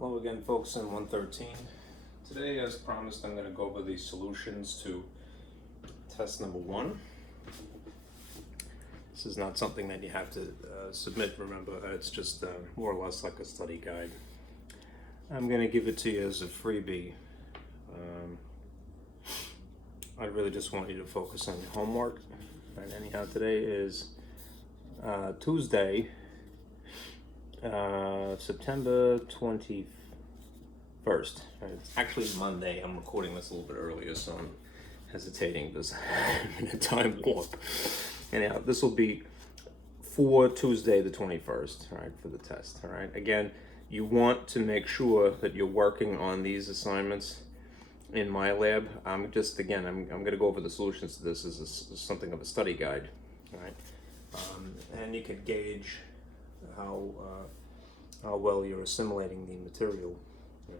Hello again, folks, in 113. Today, as promised, I'm going to go over the solutions to test number 1. This is not something that you have to submit, remember, it's just more or less like a study guide. I'm going to give it to you as a freebie. I really just want you to focus on your homework. And anyhow, today is Tuesday, September 21st. It's actually Monday. I'm recording this a little bit earlier, so I'm hesitating because I'm in a time warp. Anyhow, this will be for Tuesday the 21st, all right, for the test, all right? Again, you want to make sure that you're working on these assignments in my lab. I'm going to go over the solutions to this as something of a study guide, all right? And you can gauge how well you're assimilating the material. Right?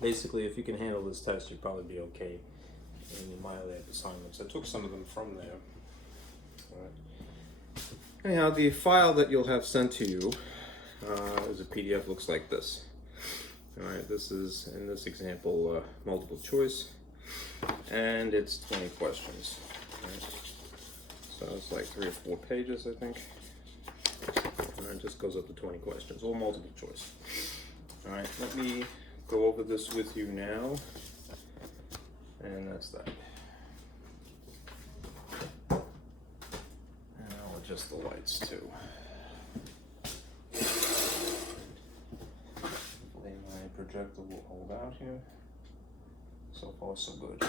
Basically, if you can handle this test, you'll probably be okay in your MyLab assignments. I took some of them from there. All right. Anyhow, the file that you'll have sent to you is a PDF. Looks like this. All right, this is, in this example, multiple choice, and it's 20 questions. Right? So it's like 3 or 4 pages, I think. And it just goes up to 20 questions, all multiple choice. All right, let me go over this with you now, and that's that. And I'll adjust the lights too. Hopefully my projector will hold out here. So far, so good.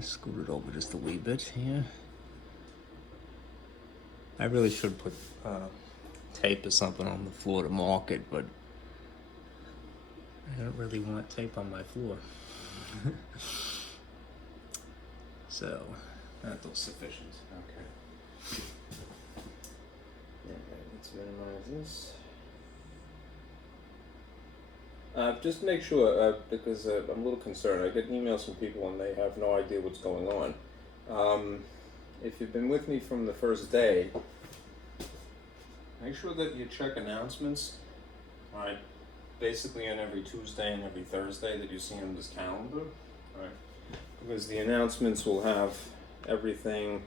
Scoot it over just a wee bit here. I really should put tape or something on the floor to mark it, but I don't really want tape on my floor. So, that's sufficient. Okay. Let's minimize this. Just make sure, because I'm a little concerned. I get emails from people and they have no idea what's going on. If you've been with me from the first day, make sure that you check announcements, all right? Basically on every Tuesday and every Thursday that you see on this calendar, all right? Because the announcements will have everything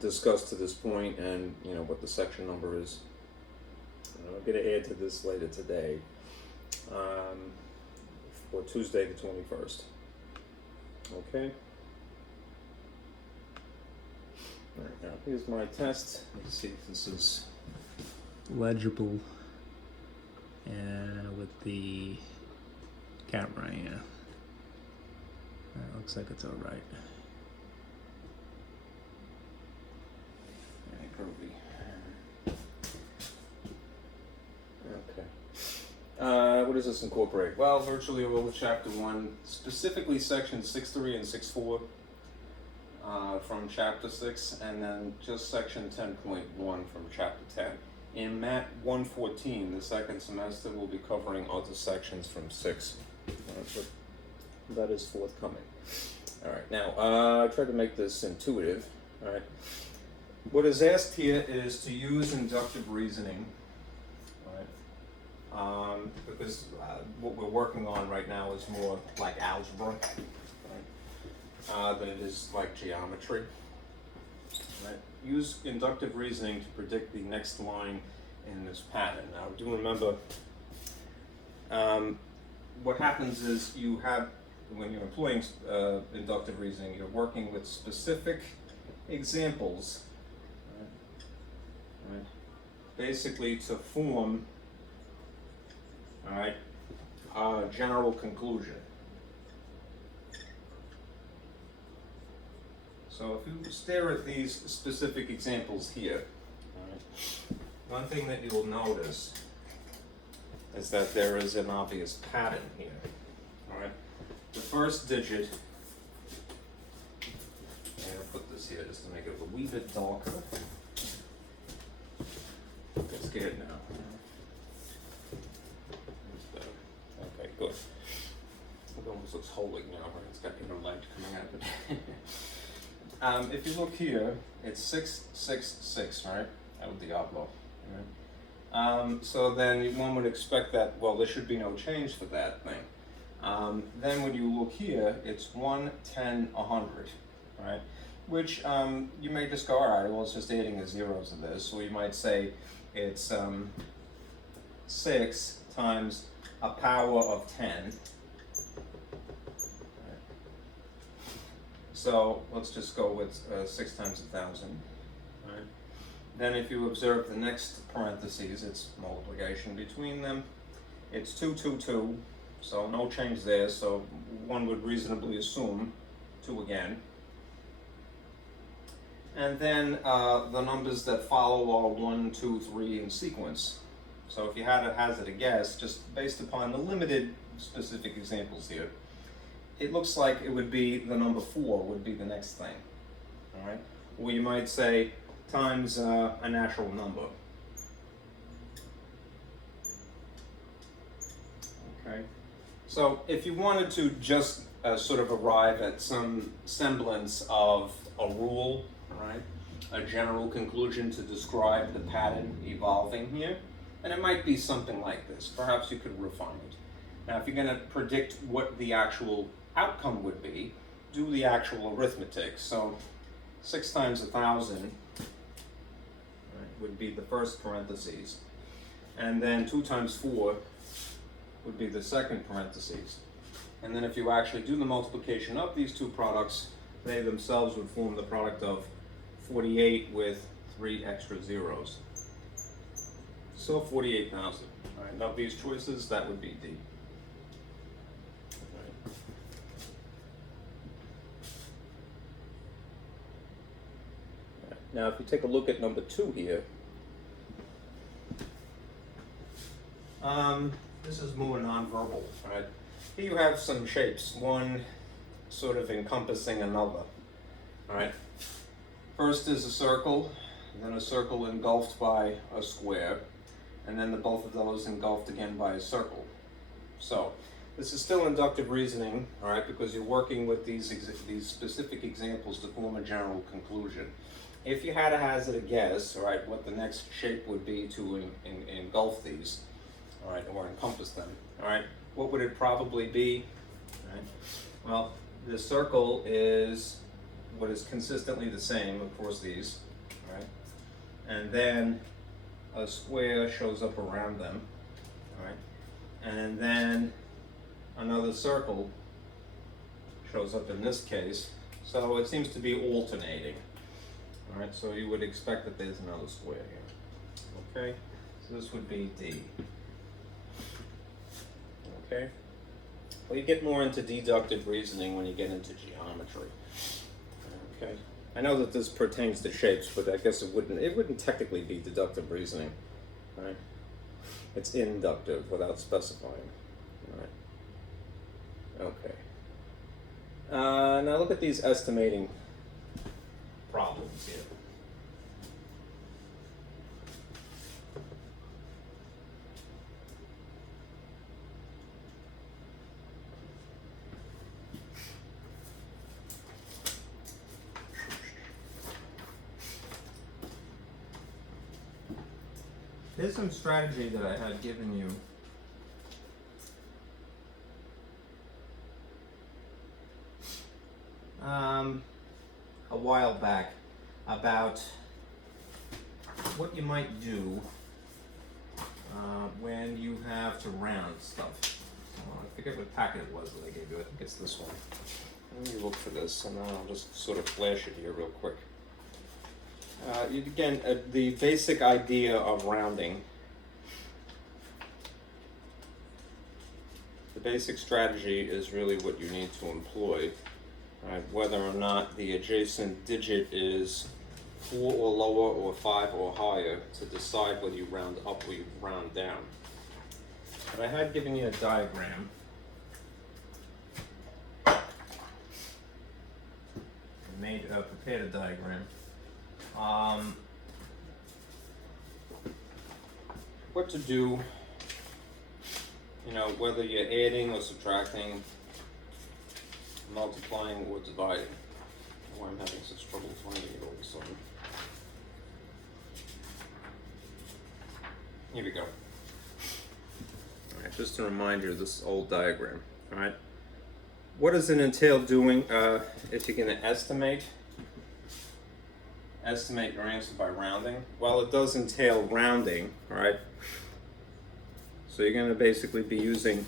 discussed to this point and, you know, what the section number is. I'm going to add to this later today. For Tuesday the 21st. Okay. All right, now here's my test. Let's see if this is legible with the camera here. That looks like it's all right. Groovy. Okay. What does this incorporate? Well, virtually all of Chapter 1, specifically Sections 6.3 and 6.4 from Chapter 6, and then just Section 10.1 from Chapter 10. In Mat 114, the second semester, will be covering other sections from 6. But that is forthcoming. All right, now, I tried to make this intuitive. All right. What is asked here is to use inductive reasoning. Because what we're working on right now is more like algebra, right? Than it is like geometry. Right? Use inductive reasoning to predict the next line in this pattern. Now, do remember, what happens is you have, when you're employing inductive reasoning, you're working with specific examples, right? Basically to form, all right, general conclusion. So if you stare at these specific examples here, all right, one thing that you'll notice is that there is an obvious pattern here. All right, the first digit, and I'll put this here just to make it a wee bit darker. Get scared now. was holding now, right? It's got inner light coming out of it. If you look here, it's 666, right? El Diablo. Right? So then one would expect that, well, there should be no change for that thing. Then when you look here, it's 1, 10, 100, right? Which you may just go, all right, well, it's just adding the zeros of this. So you might say it's 6 times a power of 10. Right. So let's just go with 6 times 1,000. Right. Then if you observe the next parentheses, it's multiplication between them. It's 2, 2, 2, so no change there. So one would reasonably assume 2 again. And then the numbers that follow are 1, 2, 3 in sequence. So if you had to hazard a guess, just based upon the limited specific examples here, it looks like it would be the number 4 would be the next thing. All right? Or you might say times a natural number. Okay. So if you wanted to just sort of arrive at some semblance of a rule, right? A general conclusion to describe the pattern evolving here, and it might be something like this. Perhaps you could refine it. Now, if you're going to predict what the actual outcome would be, do the actual arithmetic. So 6 times 1,000 right, would be the first parentheses, and then 2 times 4 would be the second parentheses. And then if you actually do the multiplication of these two products, they themselves would form the product of 48 with 3 extra zeros. So 48,000. All right, now these choices, that would be D. Right. Now if you take a look at number 2 here, this is more nonverbal, right? Here you have some shapes, one sort of encompassing another, all right? First is a circle, then a circle engulfed by a square, and then both of those engulfed again by a circle. So this is still inductive reasoning, all right, because you're working with these specific examples to form a general conclusion. If you had to hazard a guess, all right, what the next shape would be to engulf these, all right, or encompass them, all right, what would it probably be? All right. Well, the circle is what is consistently the same across these, all right, and then a square shows up around them, all right, and then another circle shows up in this case, so it seems to be alternating, all right, so you would expect that there's another square here, okay, so this would be D, okay. Well, you get more into deductive reasoning when you get into geometry, okay. I know that this pertains to shapes, but I guess it wouldn't technically be deductive reasoning, right? It's inductive without specifying, all right? Okay. Now look at these estimating problems here. Here's some strategy that I had given you a while back about what you might do when you have to round stuff. I forget what packet it was that I gave you. I think it's this one. Let me look for this, and then I'll just sort of flash it here real quick. Again, the basic idea of rounding, the basic strategy is really what you need to employ, right? Whether or not the adjacent digit is 4 or lower or 5 or higher to decide whether you round up or you round down. And I had given you a diagram. I prepared a diagram. What to do, you know, whether you're adding or subtracting multiplying or dividing. Why I'm having such trouble finding it all of a sudden. Here we go. All right, just a reminder of this old diagram. All right, what does it entail doing if you're going to estimate your answer by rounding? Well, it does entail rounding. All right, so you're going to basically be using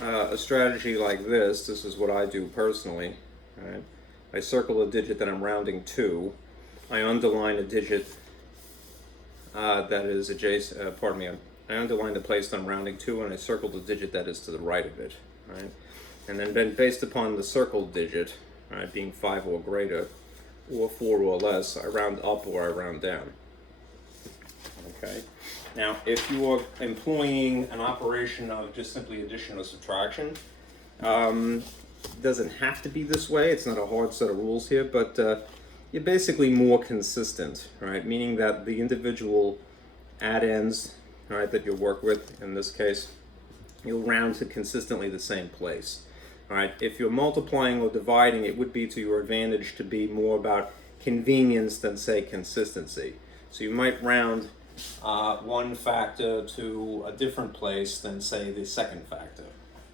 a strategy like this. This is what I do personally. All right, I circle a digit that I'm rounding to. I underline a digit that is adjacent. I underline the place that I'm rounding to, and I circle the digit that is to the right of it. Right, and then based upon the circled digit, right, being 5 or greater, or 4 or less, I round up or I round down. Okay. Now, if you are employing an operation of just simply addition or subtraction, doesn't have to be this way. It's not a hard set of rules here, but you're basically more consistent, right? Meaning that the individual add-ins, right, that you work with, in this case, you'll round to consistently the same place. All right. If you're multiplying or dividing, it would be to your advantage to be more about convenience than, say, consistency. So you might round one factor to a different place than, say, the second factor,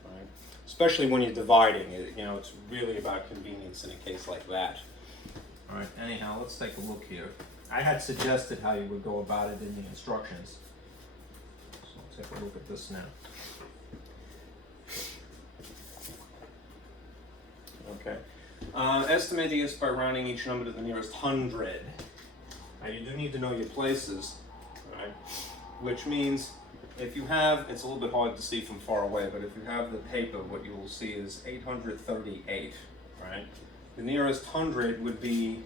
right? Especially when you're dividing it, it's really about convenience in a case like that. All right, anyhow, let's take a look here. I had suggested how you would go about it in the instructions. So let's take a look at this now. Okay. Estimating is by rounding each number to the nearest 100. Now, you do need to know your places, right? Which means if you have, it's a little bit hard to see from far away, but if you have the paper, what you will see is 838, right? The nearest 100 would be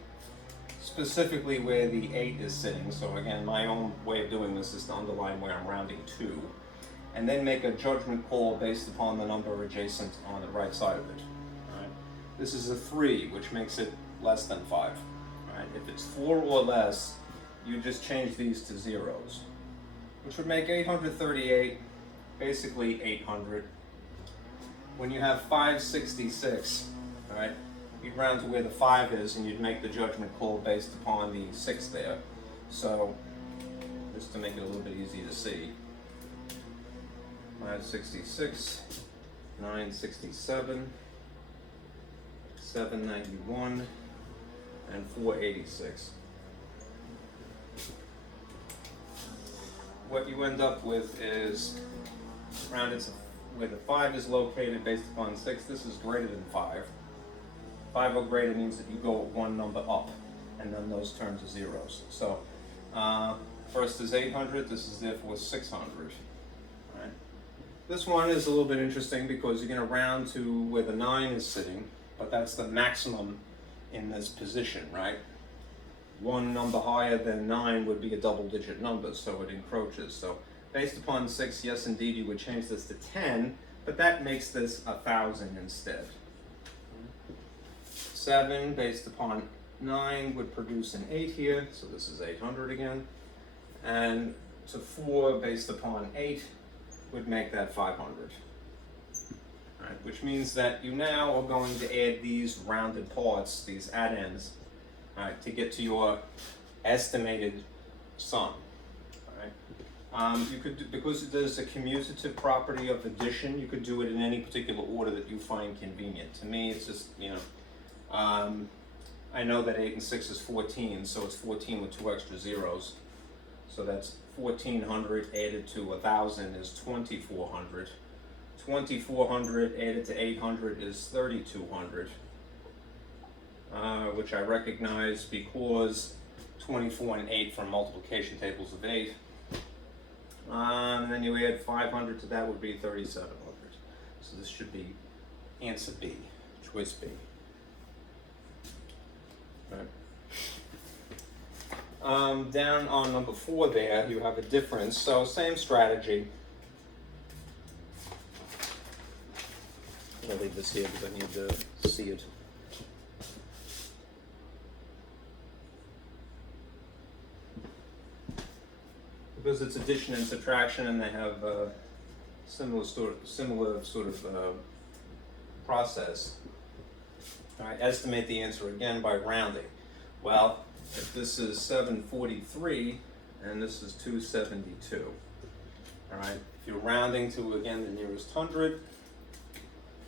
specifically where the 8 is sitting. So again, my own way of doing this is to underline where I'm rounding to, and then make a judgment call based upon the number adjacent on the right side of it. Right? This is a 3, which makes it less than 5. Right? If it's 4 or less, you just change these to zeros, which would make 838 basically 800. When you have 566, right? You'd round to where the 5 is, and you'd make the judgment call based upon the 6 there. So, just to make it a little bit easier to see, 566, 967, 791, and 486. What you end up with is rounded to where the 5 is located based upon 6. This is greater than 5. 5 or greater means that you go one number up, and then those terms are zeros. So first is 800, this is therefore 600. Right? This one is a little bit interesting because you're going to round to where the 9 is sitting, but that's the maximum in this position, right? One number higher than 9 would be a double-digit number, so it encroaches. So based upon 6, yes, indeed, you would change this to 10, but that makes this 1,000 instead. 7 based upon 9 would produce an 8 here, so this is 800 again. And to 4 based upon 8 would make that 500. Right, which means that you now are going to add these rounded parts, these add-ins, right, to get to your estimated sum. Right? You could, because there's a commutative property of addition, you could do it in any particular order that you find convenient. To me, it's just, I know that 8 and 6 is 14, so it's 14 with 2 extra zeros. So that's 1,400 added to 1,000 is 2,400. 2,400 added to 800 is 3,200, which I recognize because 24 and 8 from multiplication tables of 8. And then you add 500 to that would be 3,700. So this should be answer B, choice B. Right. Down on number 4 there, you have a difference. So same strategy. I'm going to leave this here because I need to see it. Because it's addition and subtraction and they have similar sort of process. All right, estimate the answer again by rounding. Well, if this is 743 and this is 272, all right, if you're rounding to, again, the nearest hundred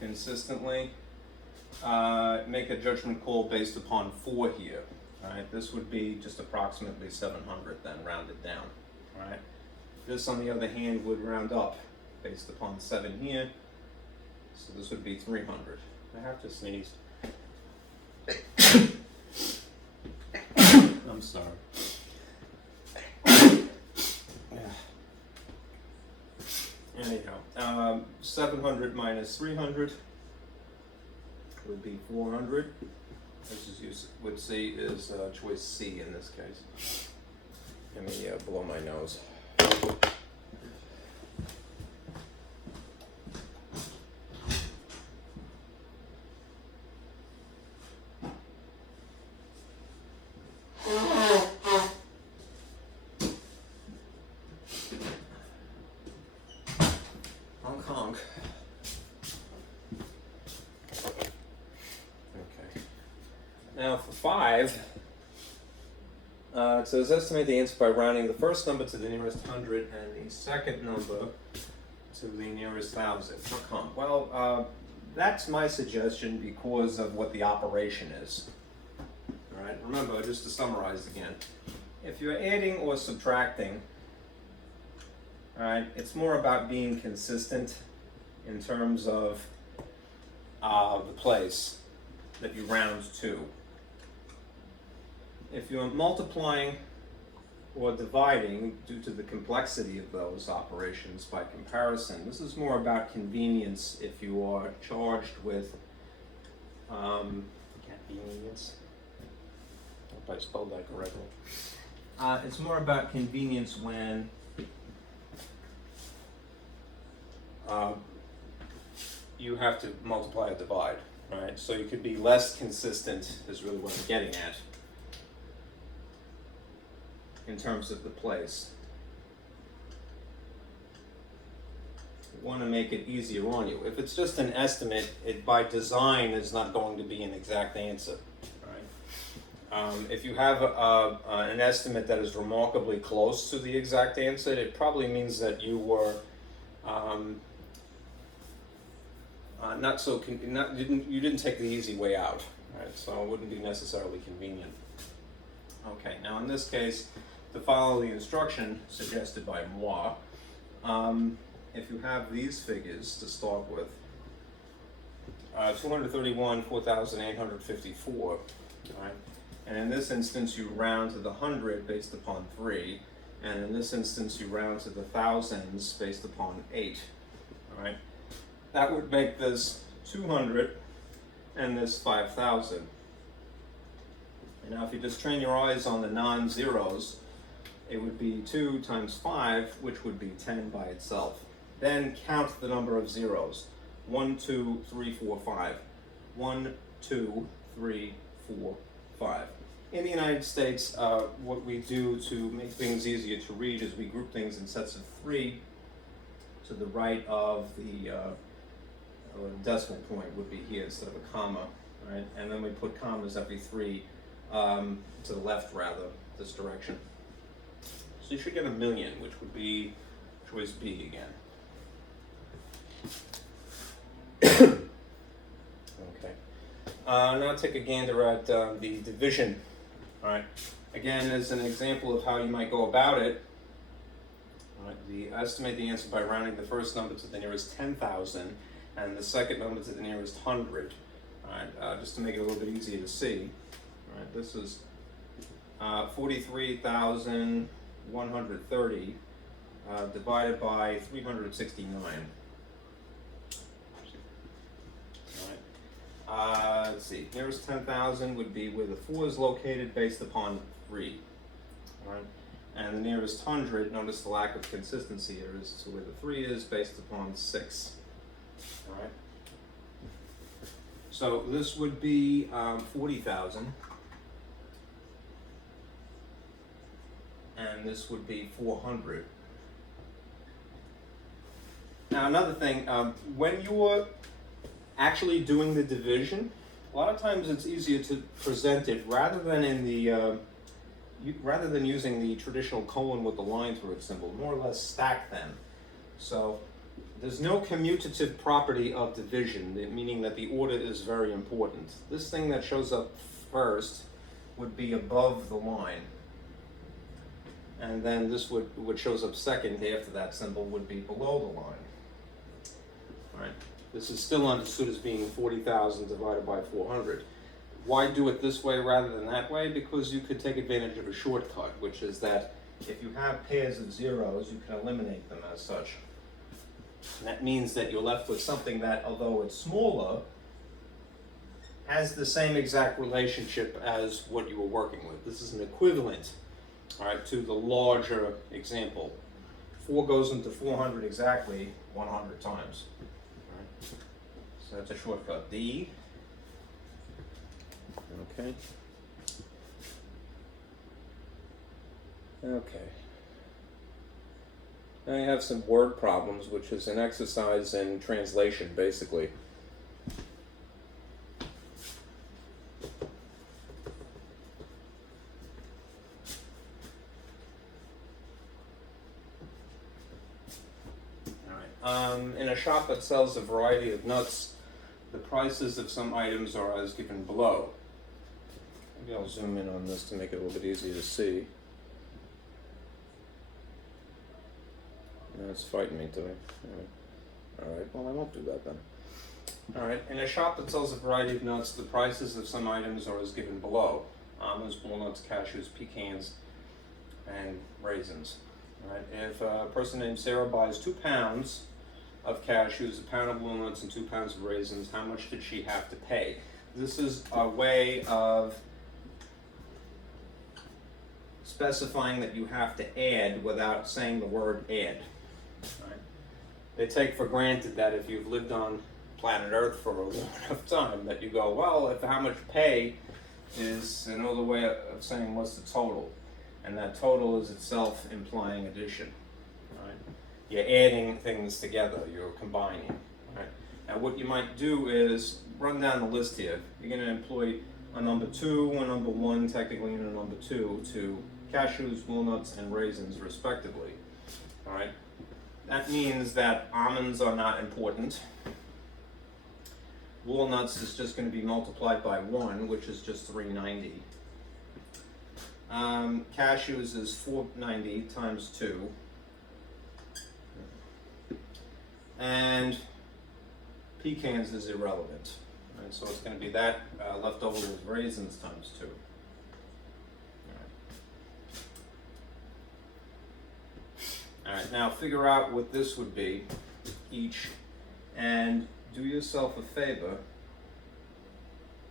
consistently, make a judgment call based upon 4 here. All right, this would be just approximately 700 then, rounded down. All right, this on the other hand would round up based upon 7 here, so this would be 300. I have to sneeze. I'm sorry. Anyhow, 700 minus 300 would be 400. This is you would see is choice C in this case. Let me blow my nose. Honk honk. Okay. Now for 5, it says estimate the answer by rounding the first number to the nearest hundred and the second number to the nearest thousand. How come? Well, that's my suggestion because of what the operation is. All right. Remember, just to summarize again, if you're adding or subtracting, all right, it's more about being consistent in terms of the place that you round to. If you're multiplying or dividing due to the complexity of those operations by comparison, this is more about convenience if you are charged with convenience. I hope I spelled that correctly. It's more about convenience when you have to multiply or divide, right? So you could be less consistent is really what I'm getting at in terms of the place. You want to make it easier on you. If it's just an estimate, it by design is not going to be an exact answer, right? If you have an estimate that is remarkably close to the exact answer, it probably means that you were you didn't take the easy way out, right? So it wouldn't be necessarily convenient. Okay, now in this case, to follow the instruction suggested by moi, if you have these figures to start with, 231, 4,854, right? And in this instance, you round to the 100 based upon 3, and in this instance, you round to the thousands based upon 8, all right? That would make this 200 and this 5,000. And now if you just train your eyes on the non-zeros, it would be 2 times 5, which would be 10 by itself. Then count the number of zeros. 1, 2, 3, 4, 5. 1, 2, 3, 4, 5. In the United States, what we do to make things easier to read is we group things in sets of 3 to the right of the decimal point would be here instead of a comma, right? And then we put commas every 3 to the left, rather, this direction. So you should get 1,000,000, which would be choice B again. Okay. Now take a gander at the division. All right. Again, as an example of how you might go about it, all right, estimate the answer by rounding the first number to the nearest 10,000 and the second number to the nearest 100. All right, just to make it a little bit easier to see. All right, this is 43,130 divided by 369. All right. Let's see. Nearest 10,000 would be where the 4 is located, based upon 3. All right. And the nearest 100, notice the lack of consistency here, is to where the 3 is, based upon 6. All right. So this would be 40,000. And this would be 400. Now, Now another thing, when you're actually doing the division, a lot of times it's easier to present it rather than in the rather than using the traditional colon with the line through it symbol, more or less stack them. So there's no commutative property of division, meaning that the order is very important. This thing that shows up first would be above the line. And then this what shows up second after that symbol would be below the line. All right. This is still understood as being 40,000 divided by 400. Why do it this way rather than that way? Because you could take advantage of a shortcut, which is that if you have pairs of zeros, you can eliminate them as such. And that means that you're left with something that, although it's smaller, has the same exact relationship as what you were working with. This is an equivalent, all right, to the larger example. 4 goes into 400 exactly 100 times. All right. So that's a shortcut. D. Okay. Okay. Now you have some word problems, which is an exercise in translation, basically. In a shop that sells a variety of nuts, the prices of some items are as given below. Maybe I'll zoom in on this to make it a little bit easier to see. No, it's fighting me today. Alright, well I won't do that then. Alright, in a shop that sells a variety of nuts, the prices of some items are as given below. Almonds, walnuts, cashews, pecans, and raisins. Alright, if a person named Sarah buys 2 pounds of cashews, a pound of walnuts, and 2 pounds of raisins, how much did she have to pay? This is a way of specifying that you have to add without saying the word add. Right? They take for granted that if you've lived on planet Earth for a long enough time that you go, well, if how much pay is another way of saying what's the total. And that total is itself implying addition. Right? You're adding things together, you're combining. Right? Now what you might do is run down the list here. You're going to employ a number 2, a number 1 technically, and a number 2 to cashews, walnuts, and raisins respectively. All right. That means that almonds are not important. Walnuts is just going to be multiplied by 1, which is just 390. Cashews is 490 times 2. And pecans is irrelevant. Right, so it's going to be that left over with raisins times 2. All right, now figure out what this would be each, and do yourself a favor,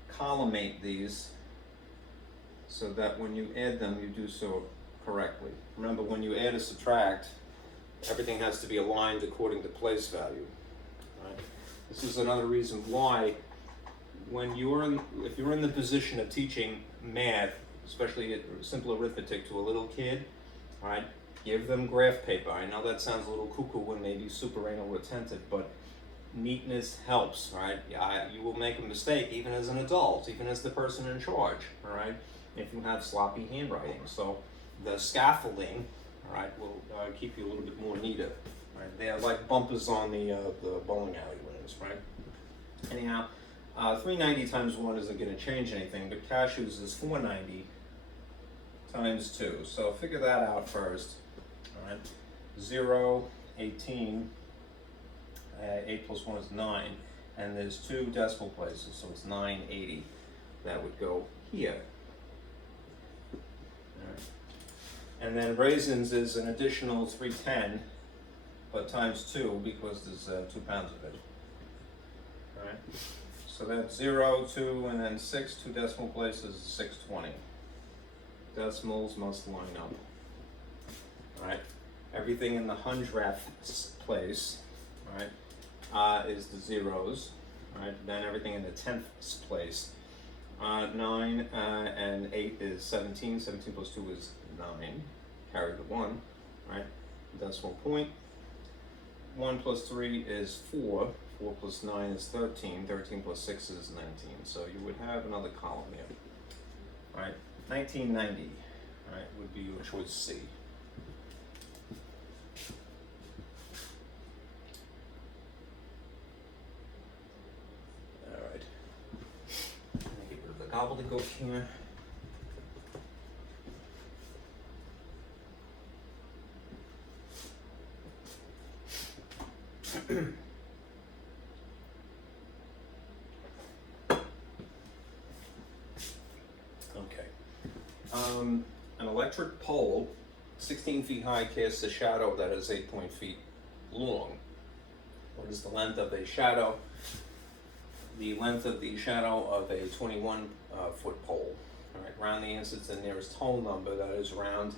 collimate these so that when you add them, you do so correctly. Remember, when you add or subtract, everything has to be aligned according to place value. Right? This is another reason why, when if you're in the position of teaching math, especially simple arithmetic, to a little kid, all right, give them graph paper. I know that sounds a little cuckoo and maybe super anal retentive, but neatness helps, right? You will make a mistake even as an adult, even as the person in charge, all right, if you have sloppy handwriting. So the scaffolding, all right, will keep you a little bit more neater. Right? They are like bumpers on the bowling alley winners, right? Anyhow, 390 times 1 isn't going to change anything, but cashews is 490 times 2. So figure that out first. All right, 0, 18, 8 plus 1 is 9, and there's 2 decimal places, so it's 980. That would go here. All right. And then raisins is an additional 310, but times 2 because there's 2 pounds of it. All right. So that's 0, 2, and then 6, 2 decimal places, 620. Decimals must line up. All right. Everything in the hundredths place, all right, is the zeros. All right. Then everything in the tenths place. 9 and 8 is 17. 17 plus 2 is 9. Carry the 1. All right. Decimal point. 1 plus 3 is 4. 4 plus 9 is 13. 13 plus 6 is 19. So you would have another column here. All right, 1990, all right, would be your choice C. All right, let me get rid of the gobbledygook here. An electric pole, 16 feet high, casts a shadow that is 8 feet long. What is the length of a shadow? The length of the shadow of a 21 foot pole. All right, round the answer to the nearest whole number, that is round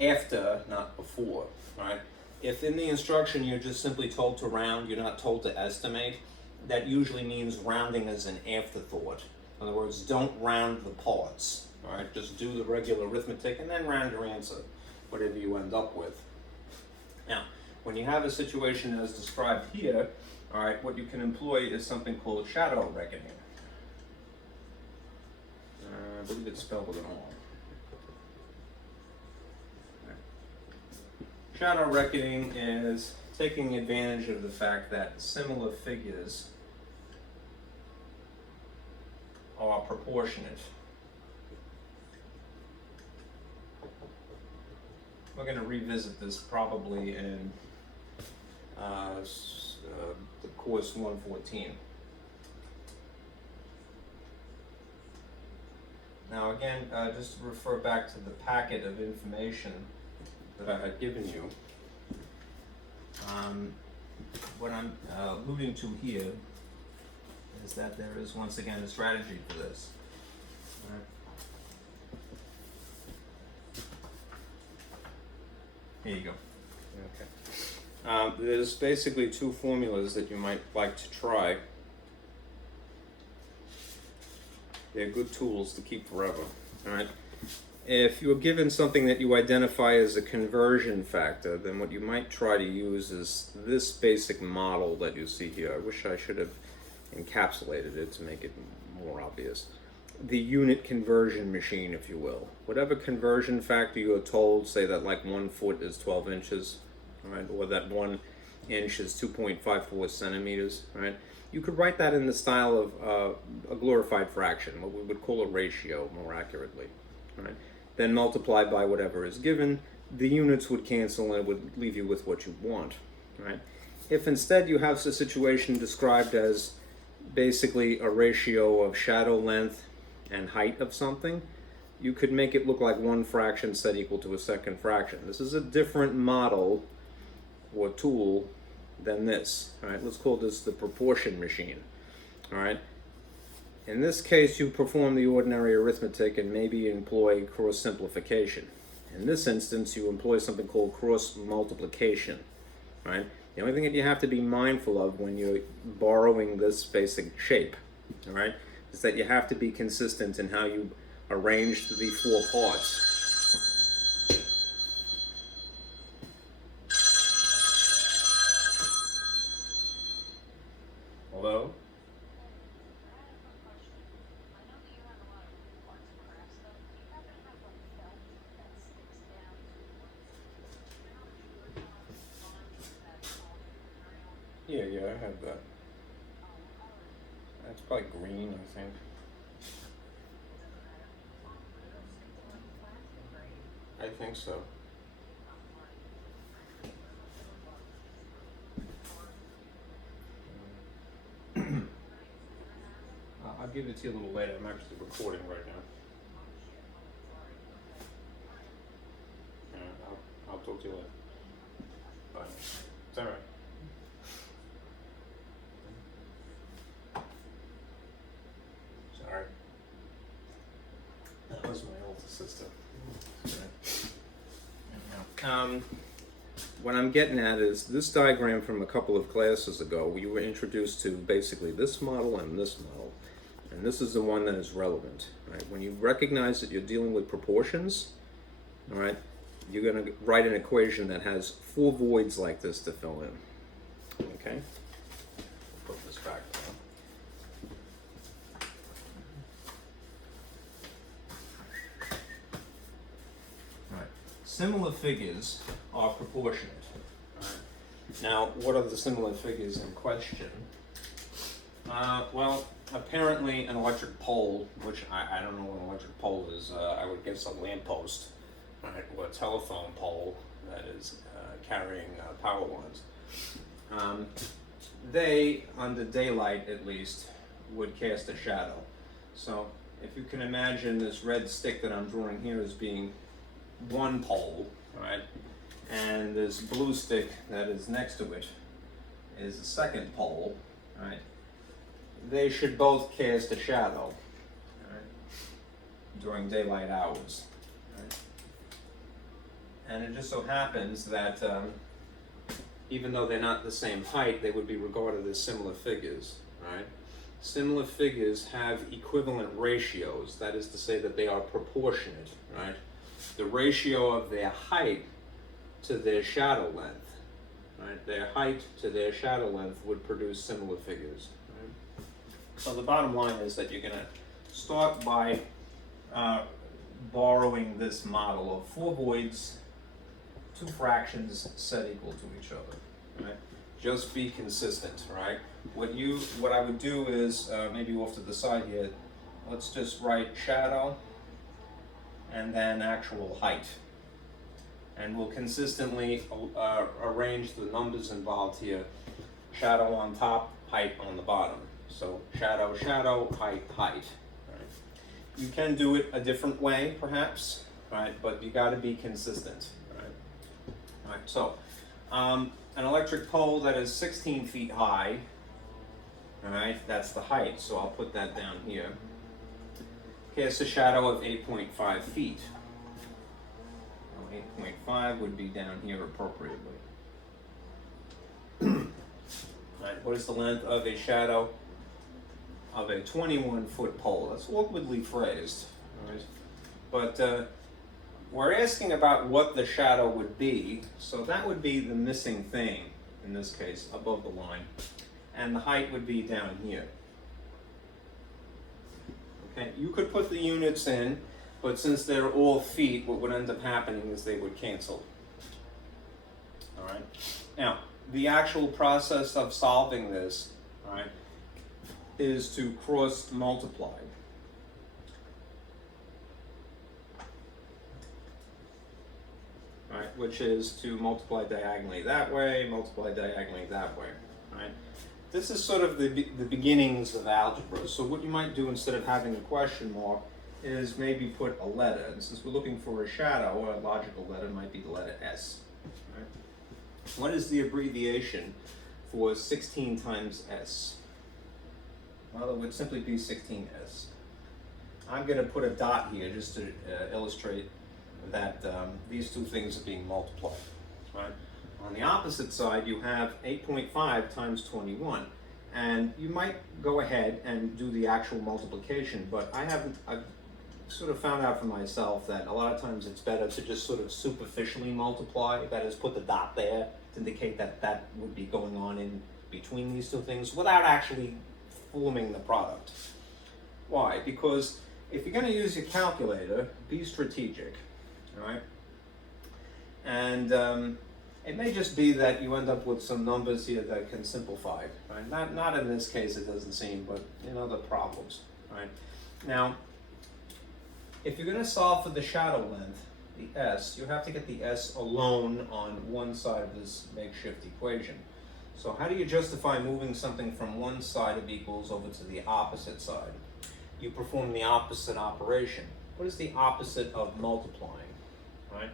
after, not before. All right. If in the instruction you're just simply told to round, you're not told to estimate, that usually means rounding as an afterthought. In other words, don't round the parts. All right, just do the regular arithmetic and then round your answer, whatever you end up with. Now, when you have a situation as described here, all right, what you can employ is something called shadow reckoning. I believe it's spelled with an R. Shadow reckoning is taking advantage of the fact that similar figures are proportionate. We're going to revisit this probably in the course 114. Now again, just to refer back to the packet of information that I had given you, what I'm alluding to here is that there is once again a strategy for this. All right. Here you go. Okay. There's basically two formulas that you might like to try. They're good tools to keep forever. All right. If you're given something that you identify as a conversion factor, then what you might try to use is this basic model that you see here. I wish I should have encapsulated it to make it more obvious. The unit conversion machine, if you will. Whatever conversion factor you are told, say that like 1 foot is 12 inches, right, or that 1 inch is 2.54 centimeters, right? You could write that in the style of a glorified fraction, what we would call a ratio more accurately, right? Then multiply by whatever is given, the units would cancel and it would leave you with what you want, right? If instead you have a situation described as basically a ratio of shadow length and height of something, you could make it look like one fraction set equal to a second fraction. This is a different model or tool than this. All right, let's call this the proportion machine. All right. In this case, you perform the ordinary arithmetic and maybe employ cross simplification. In this instance, you employ something called cross multiplication. Right. The only thing that you have to be mindful of when you're borrowing this basic shape, all right, is that you have to be consistent in how you arrange the 4 parts. Hello? Yeah, I have that. That's probably green, I think. I think so. I'll give it to you a little later. I'm actually recording right now. I'll talk to you later. Bye. It's all right. Sorry. That was my old assistant. What I'm getting at is this diagram from a couple of classes ago. You were introduced to basically this model and this model, and this is the one that is relevant. Right? When you recognize that you're dealing with proportions, all right, you're going to write an equation that has 4 voids like this to fill in. Okay, put this back down. All right. Similar figures are proportionate. All right. Now, what are the similar figures in question? Well, apparently an electric pole, which I don't know what an electric pole is, I would guess a lamppost, right, or a telephone pole that is carrying power lines. They, under daylight at least, would cast a shadow. So if you can imagine this red stick that I'm drawing here as being one pole, right, and this blue stick that is next to it is the second pole, right, they should both cast a shadow, right, during daylight hours. Right? And it just so happens that even though they're not the same height, they would be regarded as similar figures. Right? Similar figures have equivalent ratios. That is to say that they are proportionate. Right? The ratio of their height to their shadow length. Right? Their height to their shadow length would produce similar figures. Right? So the bottom line is that you're going to start by borrowing this model of four voids, two fractions set equal to each other. Right? Just be consistent. Right? What I would do is maybe off to the side here. Let's just write shadow and then actual height. And we'll consistently arrange the numbers involved here. Shadow on top, height on the bottom. So shadow, shadow, height, height. Right? You can do it a different way, perhaps, right? But you got to be consistent. Right? All right. So an electric pole that is 16 feet high. All right, that's the height. So I'll put that down here. Casts a shadow of 8.5 feet. 8.5 would be down here appropriately. Right, what is the length of a shadow of a 21-foot pole? That's awkwardly phrased. Right? But we're asking about what the shadow would be, so that would be the missing thing, in this case, above the line. And the height would be down here. Okay, you could put the units in, but since they're all feet, what would end up happening is they would cancel. All right. Now, the actual process of solving this, all right, is to cross multiply. All right, which is to multiply diagonally that way, multiply diagonally that way. All right. This is sort of the beginnings of algebra. So what you might do instead of having a question mark is maybe put a letter. And since we're looking for a shadow, a logical letter might be the letter S. Right? What is the abbreviation for 16 times S? Well, it would simply be 16S. I'm going to put a dot here just to illustrate that these two things are being multiplied. Right? On the opposite side, you have 8.5 times 21. And you might go ahead and do the actual multiplication, but I've sort of found out for myself that a lot of times it's better to just sort of superficially multiply, that is, put the dot there to indicate that that would be going on in between these two things without actually forming the product. Why? Because if you're going to use your calculator, be strategic, all right? And it may just be that you end up with some numbers here that can simplify, right? Not in this case, it doesn't seem, but in other problems, right? Now, if you're going to solve for the shadow length, the S, you have to get the S alone on one side of this makeshift equation. So how do you justify moving something from one side of equals over to the opposite side? You perform the opposite operation. What is the opposite of multiplying, right?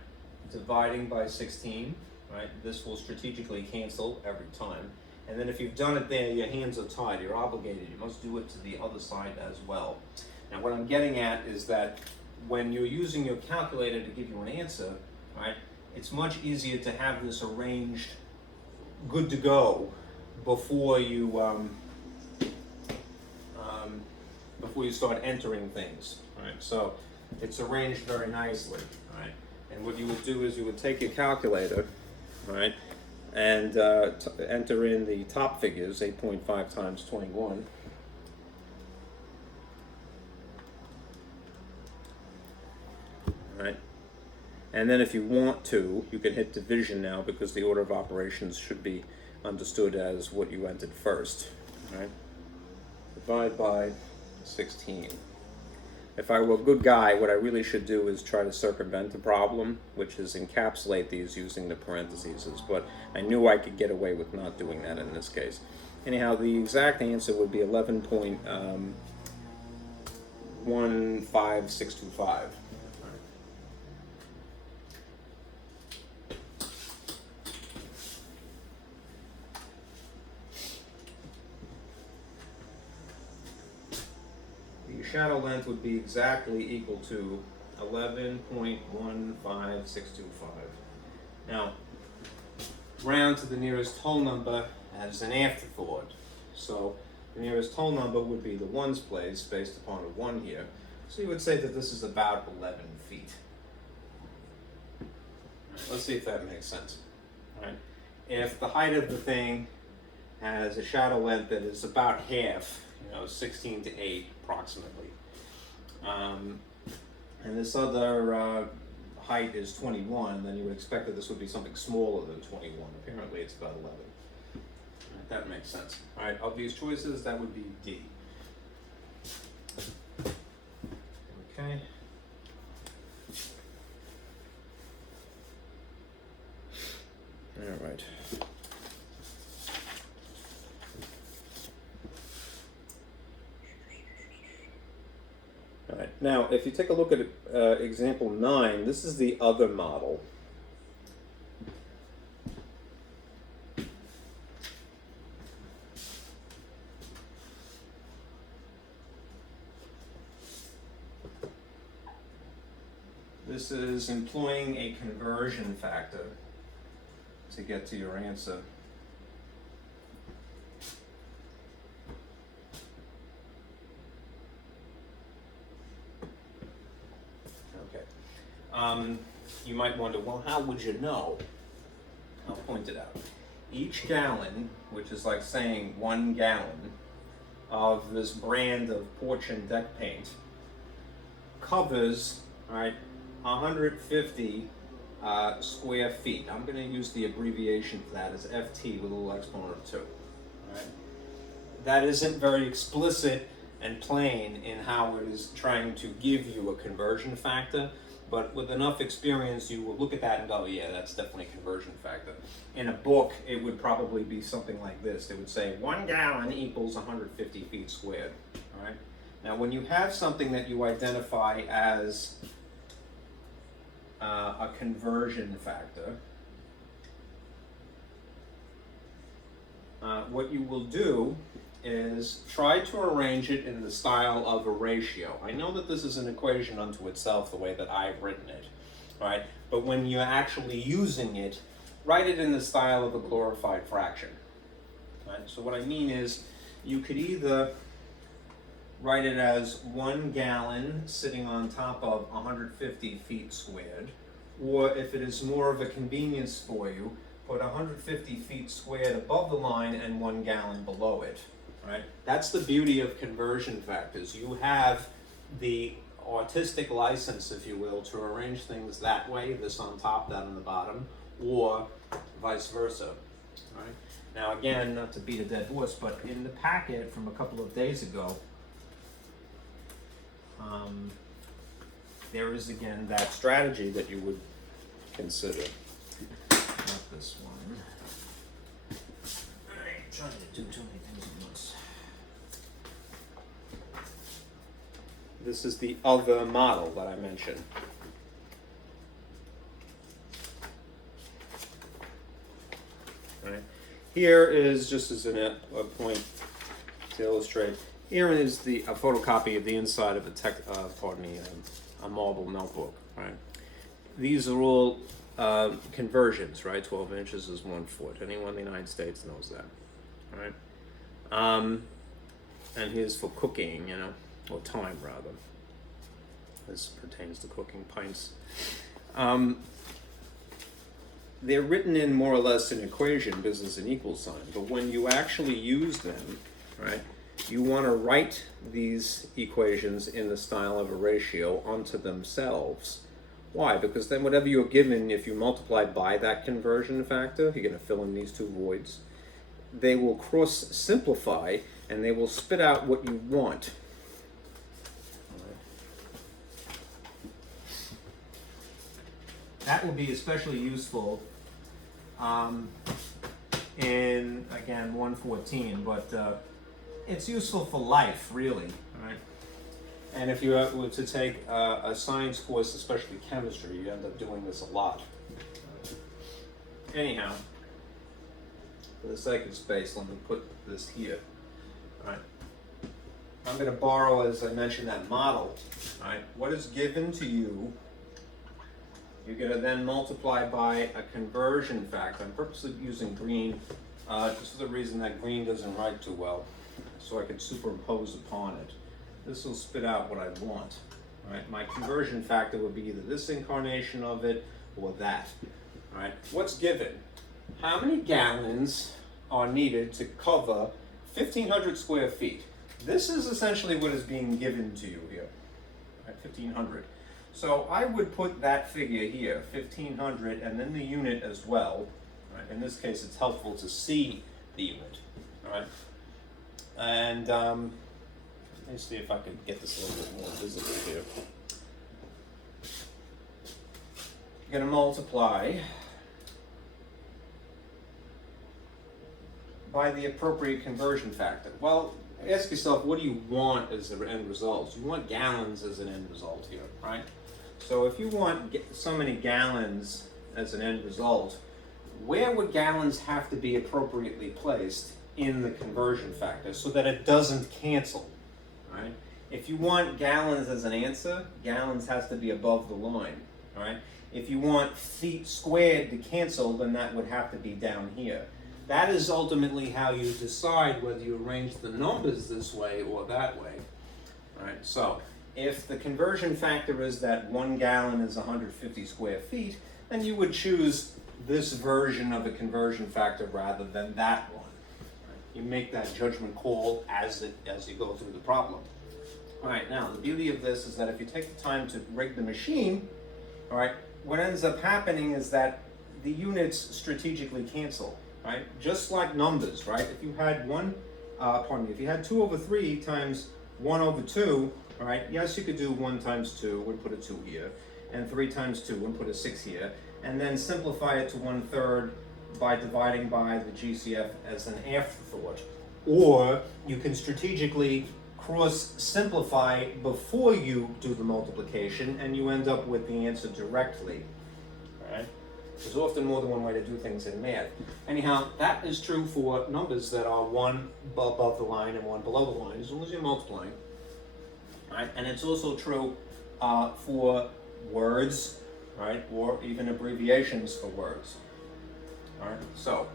Dividing by 16. Right? This will strategically cancel every time. And then if you've done it there, your hands are tied. You're obligated. You must do it to the other side as well. Now, what I'm getting at is that when you're using your calculator to give you an answer, right, it's much easier to have this arranged good to go before you start entering things. Right? So it's arranged very nicely. Right? And what you would do is you would take your calculator, right, and enter in the top figures, 8.5 times 21. Right? And then if you want to, you can hit division now, because the order of operations should be understood as what you entered first. Right? Divide by 16. If I were a good guy, what I really should do is try to circumvent the problem, which is encapsulate these using the parentheses. But I knew I could get away with not doing that in this case. Anyhow, the exact answer would be 11.15625. The shadow length would be exactly equal to 11.15625. Now, round to the nearest whole number as an afterthought. So the nearest whole number would be the ones place based upon a 1 here. So you would say that this is about 11 feet. Let's see if that makes sense. All right. If the height of the thing has a shadow length that is about half, 16 to 8 approximately, and this other height is 21, then you would expect that this would be something smaller than 21. Apparently it's about 11. Right, that makes sense. All right, of these choices, that would be D. Okay. All right. All right. Now, if you take a look at example 9, this is the other model. This is employing a conversion factor to get to your answer. Okay. You might wonder, well, how would you know? I'll point it out. Each gallon, which is like saying 1 gallon, of this brand of porch and deck paint covers, all right, 150 square feet. I'm going to use the abbreviation for that as FT with a little exponent of 2. All right. That isn't very explicit and plain in how it is trying to give you a conversion factor, but with enough experience you will look at that and go, yeah, that's definitely a conversion factor. In a book, it would probably be something like this. They would say 1 gallon equals 150 feet squared. All right. Now, when you have something that you identify as a conversion factor, what you will do is try to arrange it in the style of a ratio. I know that this is an equation unto itself the way that I've written it, right? But when you're actually using it, write it in the style of a glorified fraction. Right? So what I mean is, you could either write it as 1 gallon sitting on top of 150 feet squared, or if it is more of a convenience for you, put 150 feet squared above the line and 1 gallon below it. Right? That's the beauty of conversion factors. You have the artistic license, if you will, to arrange things that way, this on top, that on the bottom, or vice versa. Right? Now again, not to beat a dead horse, but in the packet from a couple of days ago, there is again that strategy that you would consider. Not this one. I'm trying to do too many things at once. This is the other model that I mentioned. Right. Here is, just as a point to illustrate, here is a photocopy of the inside of a marble notebook. Right. These are all conversions, right? 12 inches is 1 foot. Anyone in the United States knows that, right? And here's for cooking, or time rather. This pertains to cooking, pints. they're written in more or less an equation because it's an equal sign. But when you actually use them, right, you want to write these equations in the style of a ratio onto themselves. Why? Because then whatever you're given, if you multiply by that conversion factor, you're going to fill in these two voids, they will cross simplify and they will spit out what you want. That will be especially useful in, again, 114, but it's useful for life, really, right? And if you were to take a science course, especially chemistry, you end up doing this a lot. Anyhow, for the sake of space, let me put this here. All right. I'm going to borrow, as I mentioned, that model. All right. What is given to you, you're going to then multiply by a conversion factor. I'm purposely using green just for the reason that green doesn't write too well, so I can superimpose upon it. This will spit out what I want. All right. My conversion factor would be either this incarnation of it or that. All right. What's given? How many gallons are needed to cover 1,500 square feet? This is essentially what is being given to you here, right? 1,500. So I would put that figure here, 1,500, and then the unit as well. Right? In this case, it's helpful to see the unit. All right? And let me see if I can get this a little bit more visible here. You're going to multiply by the appropriate conversion factor. Well, ask yourself, what do you want as the end result? You want gallons as an end result here, right? So if you want so many gallons as an end result, where would gallons have to be appropriately placed in the conversion factor so that it doesn't cancel, right? If you want gallons as an answer, gallons has to be above the line, right? If you want feet squared to cancel, then that would have to be down here. That is ultimately how you decide whether you arrange the numbers this way or that way. All right, so if the conversion factor is that 1 gallon is 150 square feet, then you would choose this version of a conversion factor rather than that one. Right? You make that judgment call as you go through the problem. All right, now the beauty of this is that if you take the time to rig the machine, all right, what ends up happening is that the units strategically cancel. Right? Just like numbers, right? If you had if you had 2 over 3 times 1 over 2, right? Yes, you could do 1 times 2, would put a 2 here, and 3 times 2, and put a 6 here, and then simplify it to 1/3 by dividing by the GCF as an afterthought. Or you can strategically cross simplify before you do the multiplication, and you end up with the answer directly, right? There's often more than one way to do things in math. Anyhow, that is true for numbers that are 1 above the line and 1 below the line, as long as you're multiplying. Right? And it's also true for words, right? Or even abbreviations for words. All right? So,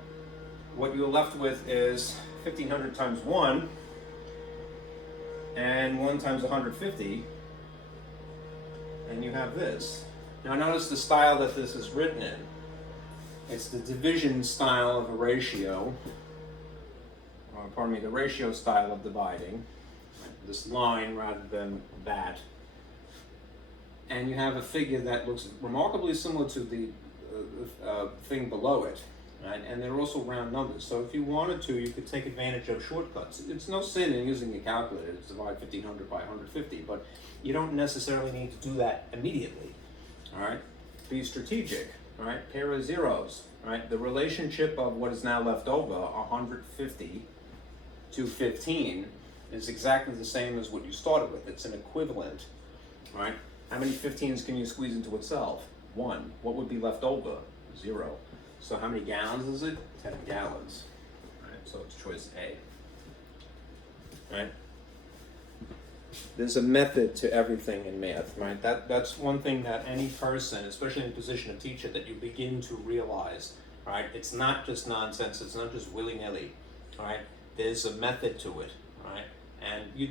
what you're left with is 1,500 times 1 and 1 times 150, and you have this. Now notice the style that this is written in. It's the division style of a ratio, the ratio style of dividing, this line rather than that. And you have a figure that looks remarkably similar to the thing below it, right? And they're also round numbers. So if you wanted to, you could take advantage of shortcuts. It's no sin in using a calculator to divide 1,500 by 150, but you don't necessarily need to do that immediately. All right, be strategic. All right, pair of zeros. All right, the relationship of what is now left over, 150 to 15, is exactly the same as what you started with. It's an equivalent. All right, how many 15s can you squeeze into itself? 1. What would be left over? 0. So how many gallons is it? 10 gallons. All right, so it's choice A. All right. There's a method to everything in math, right? That's one thing that any person, especially in the position of teacher, that you begin to realize, right? It's not just nonsense. It's not just willy-nilly, all right? There's a method to it, all right? And you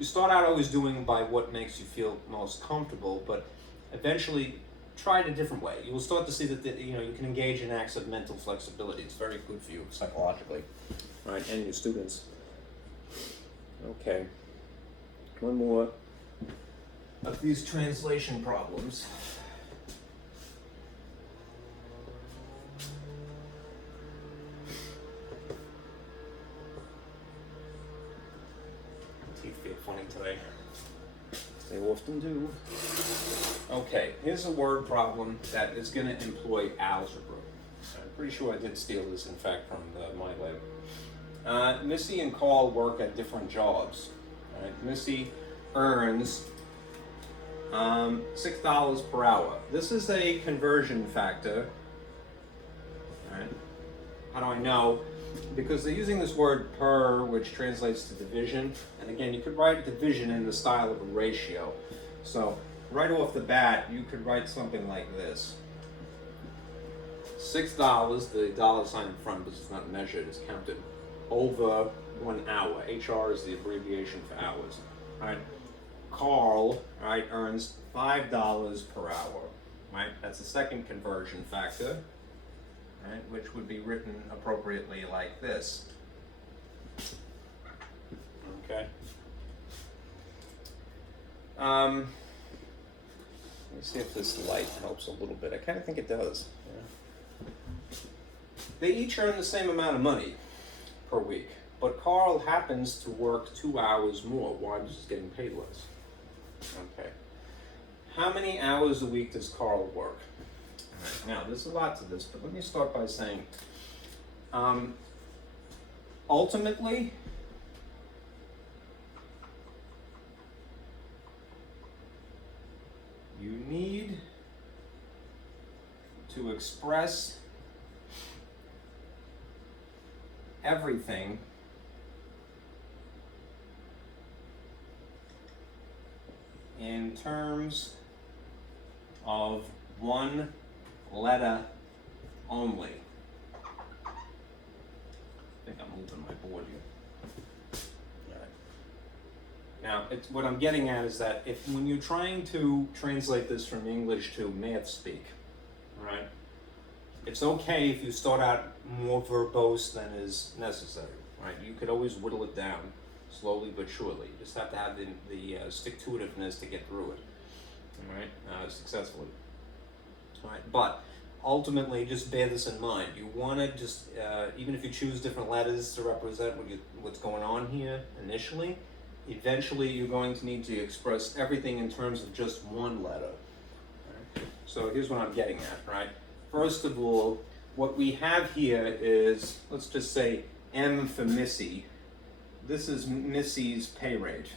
start out always doing by what makes you feel most comfortable, but eventually try it a different way. You will start to see that you can engage in acts of mental flexibility. It's very good for you psychologically, right? And your students. Okay. One more of these translation problems. Teeth feel funny today. They often do. Okay, here's a word problem that is going to employ algebra. I'm pretty sure I did steal this, in fact, from my lab. Missy and Carl work at different jobs. Right? Missy earns $6 per hour. This is a conversion factor. Right? How do I know? Because they're using this word per, which translates to division. And again, you could write division in the style of a ratio. So right off the bat, you could write something like this. $6, the dollar sign in front, because it's not measured, it's counted, over 1 hour. HR is the abbreviation for hours. All right. Carl, right, earns $5 per hour. Right? That's the second conversion factor. Right, which would be written appropriately like this. Okay. Let me see if this light helps a little bit. I kind of think it does. Yeah. They each earn the same amount of money per week, but Carl happens to work 2 hours more. Why? Because he's getting paid less. Okay. How many hours a week does Carl work? Now, there's a lot to this, but let me start by saying, ultimately, you need to express everything in terms of one letter only. I think I'm moving my board here. All right. Now, what I'm getting at is that when you're trying to translate this from English to math speak, all right, it's okay if you start out more verbose than is necessary. Right? You could always whittle it down slowly but surely. You just have to have the stick-to-itiveness to get through it. All right, successfully. All right, but ultimately, just bear this in mind. You want to just, even if you choose different letters to represent what's going on here initially, eventually you're going to need to express everything in terms of just one letter. Right? So here's what I'm getting at, right? First of all, what we have here is, let's just say M for Missy. This is Missy's pay rate.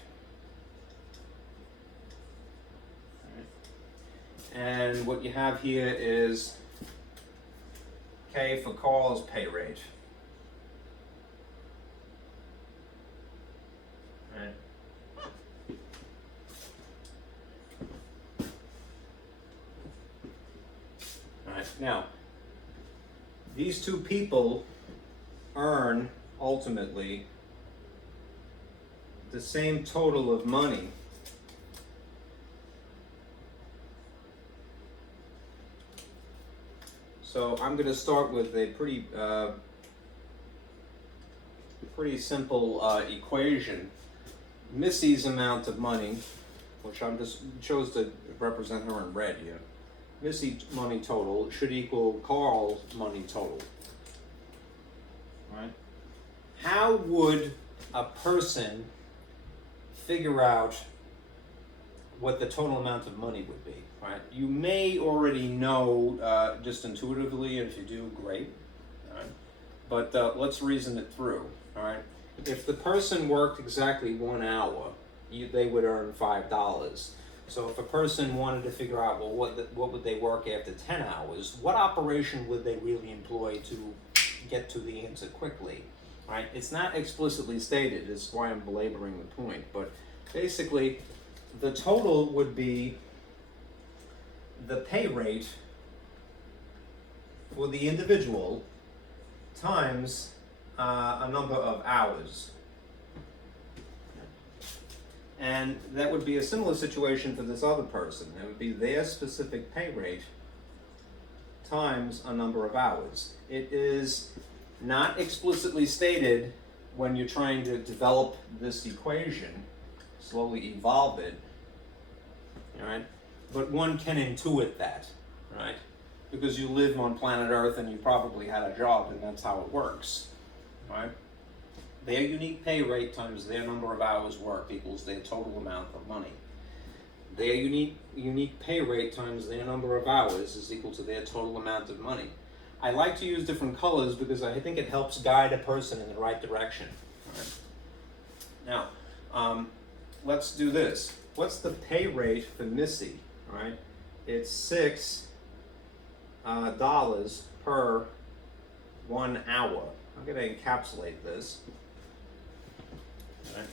And what you have here is K for Carl's pay rate. Right. All right. Now, these two people earn ultimately the same total of money. So I'm going to start with a pretty simple equation. Missy's amount of money, which I just chose to represent her in red here. Missy's money total should equal Carl's money total. Right? How would a person figure out what the total amount of money would be? Right? You may already know just intuitively, and if you do, great. All right? But let's reason it through. All right? If the person worked exactly 1 hour, they would earn $5. So if a person wanted to figure out, well, what would they work after 10 hours? What operation would they really employ to get to the answer quickly? All right? It's not explicitly stated. It's why I'm belaboring the point. But basically, the total would be the pay rate for the individual times a number of hours. And that would be a similar situation for this other person. It would be their specific pay rate times a number of hours. It is not explicitly stated when you're trying to develop this equation, slowly evolve it, all right? But one can intuit that, right? Because you live on planet Earth and you probably had a job and that's how it works, right? Their unique pay rate times their number of hours worked equals their total amount of money. Their unique pay rate times their number of hours is equal to their total amount of money. I like to use different colors because I think it helps guide a person in the right direction. All right. Now, let's do this. What's the pay rate for Missy? All right, it's $6 per 1 hour. I'm going to encapsulate this. All right.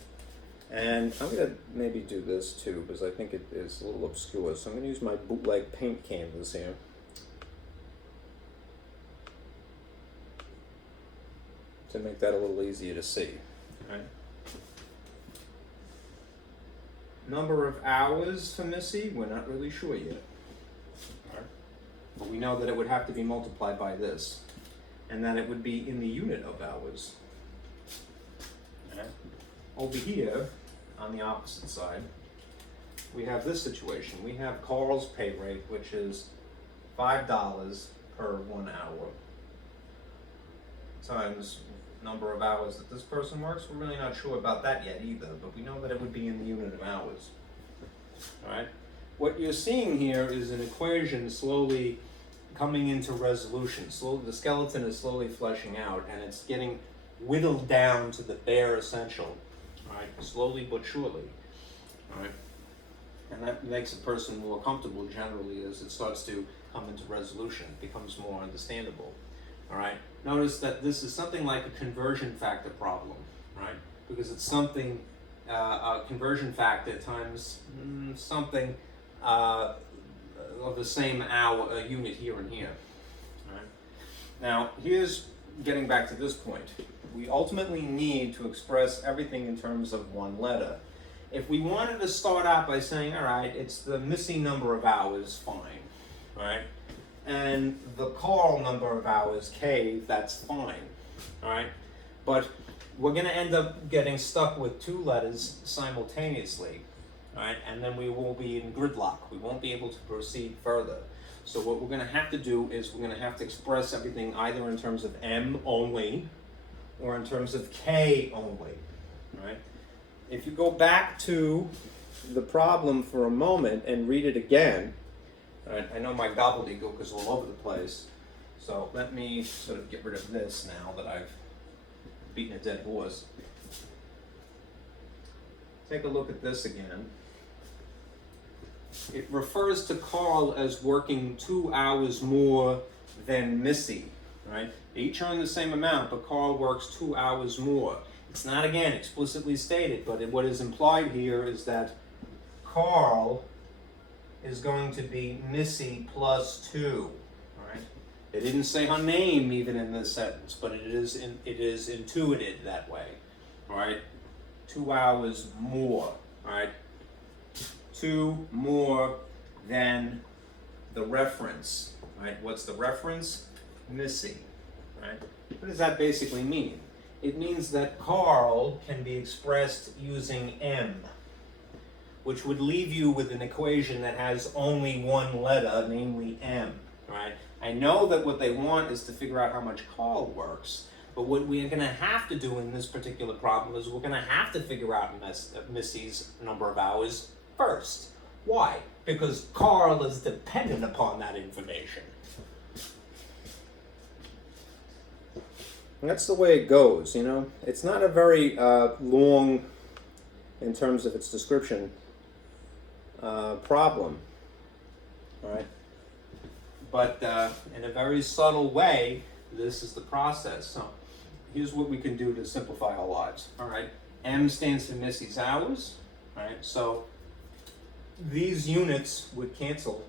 And I'm going to maybe do this too because I think it is a little obscure. So I'm going to use my bootleg paint canvas here. To make that a little easier to see. All right. Number of hours for Missy, we're not really sure yet. All right. But we know that it would have to be multiplied by this, and that it would be in the unit of hours. All right. Over here, on the opposite side, we have this situation. We have Carl's pay rate, which is $5 per 1 hour, times number of hours that this person works. We're really not sure about that yet either, but we know that it would be in the unit of hours. All right. What you're seeing here is an equation slowly coming into resolution. The skeleton is slowly fleshing out, and it's getting whittled down to the bare essential. All right, slowly but surely. All right, and that makes a person more comfortable generally as it starts to come into resolution. It becomes more understandable. All right. Notice that this is something like a conversion factor problem, right? Because it's something, a conversion factor times something of the same hour unit here and here. All right. Now, here's getting back to this point. We ultimately need to express everything in terms of one letter. If we wanted to start out by saying, all right, it's the missing number of hours, fine, right? And the Carl number of hours, K, that's fine, all right? But we're going to end up getting stuck with 2 letters simultaneously, all right? And then we will be in gridlock. We won't be able to proceed further. So what we're going to have to do is we're going to have to express everything either in terms of M only or in terms of K only, all right? If you go back to the problem for a moment and read it again, all right, I know my gobbledygook is all over the place, so let me sort of get rid of this now that I've beaten a dead horse. Take a look at this again. It refers to Carl as working 2 hours more than Missy, right? They each earn the same amount, but Carl works 2 hours more. It's not, again, explicitly stated, but what is implied here is that Carl is going to be Missy plus 2, all right? They didn't say her name even in this sentence, but it is intuited that way, all right? 2 hours more, all right? 2 more than the reference, right? What's the reference? Missy, right? What does that basically mean? It means that Carl can be expressed using M, which would leave you with an equation that has only one letter, namely M, right? I know that what they want is to figure out how much Carl works, but what we're going to have to do in this particular problem is we're going to have to figure out Missy's number of hours first. Why? Because Carl is dependent upon that information. And that's the way it goes, you know? It's not a very long, in terms of its description, problem, all right? But in a very subtle way, this is the process. So here's what we can do to simplify our lives, all right? M stands for Missy's hours, all right? So these units would cancel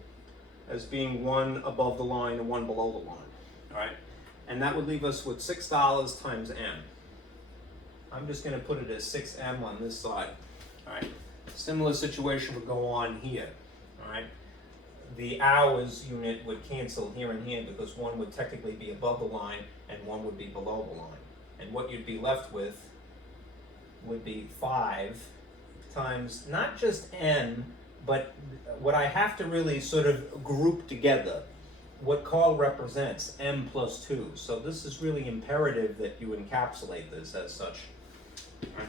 as being one above the line and one below the line, all right? And that would leave us with $6 times M. I'm just going to put it as 6M on this side, all right? Similar situation would go on here, all right? The hours unit would cancel here and here because one would technically be above the line and one would be below the line. And what you'd be left with would be 5 times not just m, but what I have to really sort of group together, what Carl represents, m plus 2. So this is really imperative that you encapsulate this as such. Right.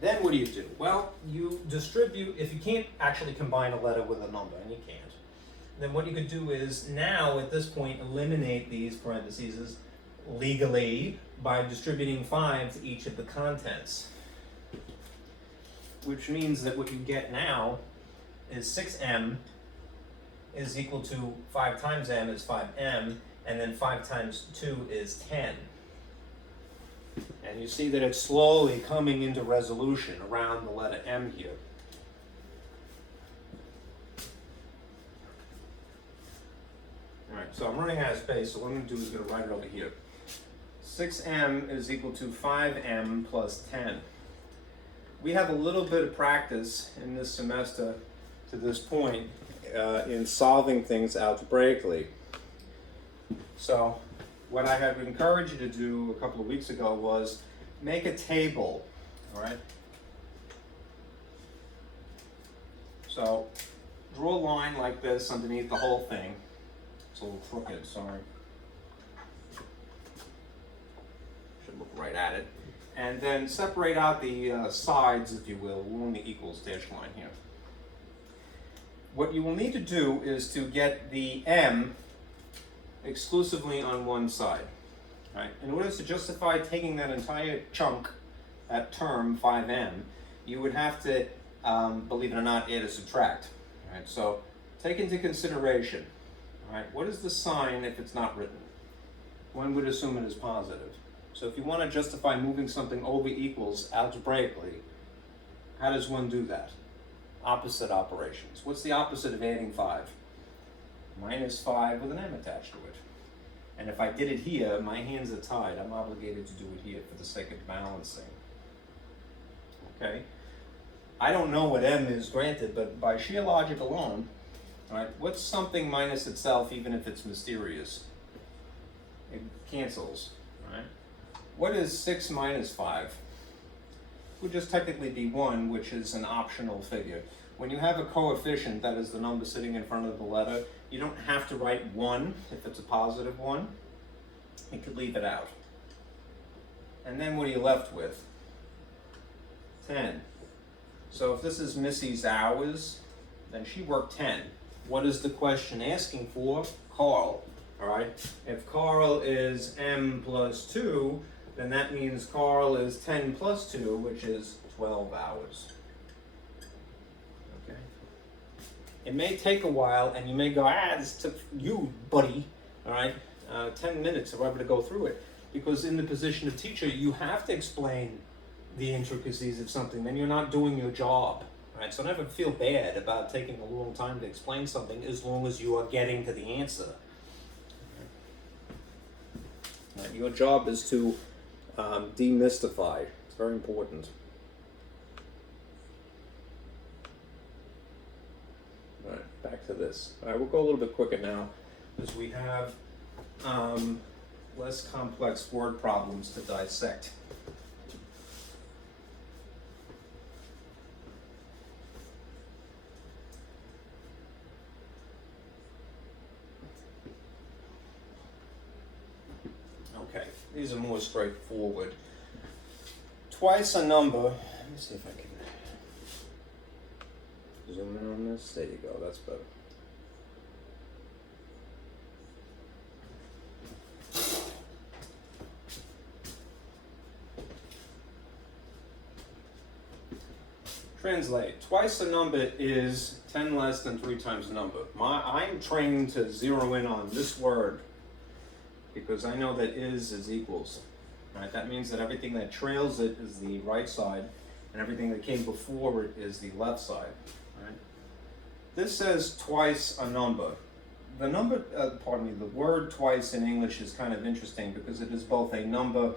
Then what do? Well, you distribute, if you can't actually combine a letter with a number, and you can't, then what you could do is now at this point eliminate these parentheses legally by distributing 5 to each of the contents. Which means that what you get now is 6m is equal to 5 times m is 5m, and then 5 times 2 is 10. And you see that it's slowly coming into resolution around the letter m here. Alright, so I'm running out of space, so what I'm going to do is going to write it over here. 6m is equal to 5m plus 10. We have a little bit of practice in this semester to this point in solving things algebraically. So what I had encouraged you to do a couple of weeks ago was make a table, all right? So draw a line like this underneath the whole thing. It's a little crooked, sorry. Should look right at it. And then separate out the sides, if you will, along the equals dash line here. What you will need to do is to get the m exclusively on one side. Right? In order to justify taking that entire chunk, that term, 5m, you would have to, believe it or not, add or subtract. Right? So take into consideration, right, what is the sign if it's not written? One would assume it is positive. So if you want to justify moving something over equals algebraically, how does one do that? Opposite operations. What's the opposite of adding 5? Minus 5 with an m attached to it. And if I did it here, my hands are tied. I'm obligated to do it here for the sake of balancing. Okay? I don't know what m is, granted, but by sheer logic alone, all right, what's something minus itself even if it's mysterious? It cancels, right? What is 6 minus 5? It would just technically be 1, which is an optional figure. When you have a coefficient, that is the number sitting in front of the letter, you don't have to write 1 if it's a positive 1. You could leave it out. And then what are you left with? 10. So if this is Missy's hours, then she worked 10. What is the question asking for? Carl. All right. If Carl is m plus 2, then that means Carl is 10 plus 2, which is 12 hours. Okay. It may take a while, and you may go, this took you, buddy, all right, 10 minutes or whatever to go through it. Because in the position of teacher, you have to explain the intricacies of something, then you're not doing your job. Right? So never feel bad about taking a long time to explain something as long as you are getting to the answer. Right? Your job is to demystify. It's very important. All right, back to this. All right, we'll go a little bit quicker now because we have less complex word problems to dissect. Okay, these are more straightforward. Twice a number, let me see if I can zoom in on this. There you go, that's better. Translate. Twice a number is 10 less than 3 times a number. I'm trained to zero in on this word because I know that is equals. Right? That means that everything that trails it is the right side, and everything that came before it is the left side. Right? This says twice a number. The number, the word twice in English is kind of interesting because it is both a number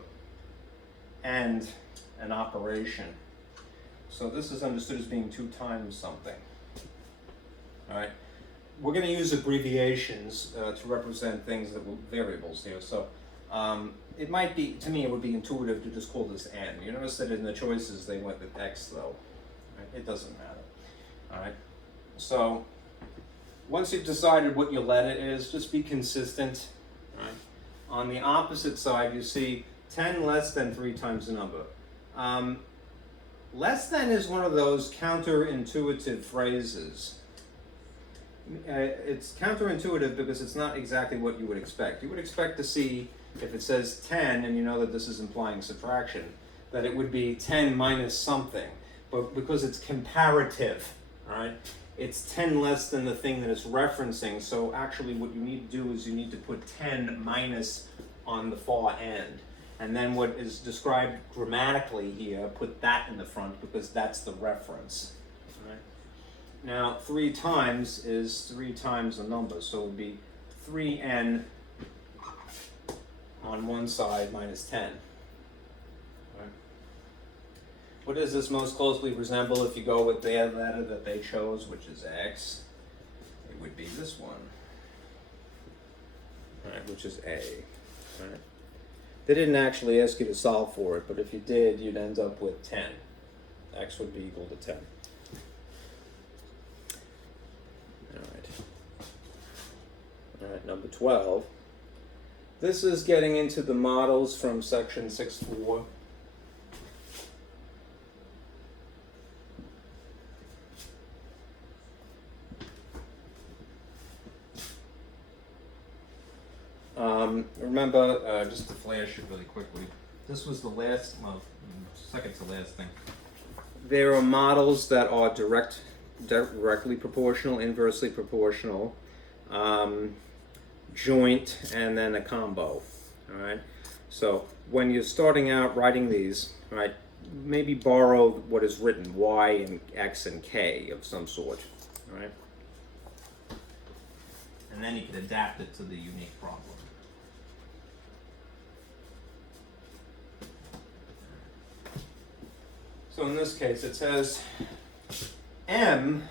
and an operation. So this is understood as being 2 times something. All right. We're going to use abbreviations to represent things that were variables here. So it might be, to me, it would be intuitive to just call this n. You notice that in the choices they went with x though. Right? It doesn't matter. All right. So once you've decided what your letter is, just be consistent. All right. On the opposite side, you see 10 less than 3 times the number. Less than is one of those counterintuitive phrases. It's counterintuitive because it's not exactly what you would expect. You would expect to see, if it says 10 and you know that this is implying subtraction, that it would be 10 minus something. But because it's comparative, right, it's 10 less than the thing that it's referencing. So actually what you need to do is you need to put 10 minus on the far end. And then what is described grammatically here, put that in the front because that's the reference. Right? Now, 3 times is 3 times the number, so it would be 3n on one side minus 10. Right? What does this most closely resemble if you go with their letter that they chose, which is x? It would be this one, right, which is a. Right? They didn't actually ask you to solve for it, but if you did, you'd end up with 10. X would be equal to 10. All right, number 12. This is getting into the models from section 6.4. Remember, just to flash it really quickly, this was the last, well, second to last thing. There are models that are directly proportional, inversely proportional, joint, and then a combo. All right. So when you're starting out writing these, right, maybe borrow what is written, y and x and k of some sort. All right. And then you can adapt it to the unique problem. So in this case, it says m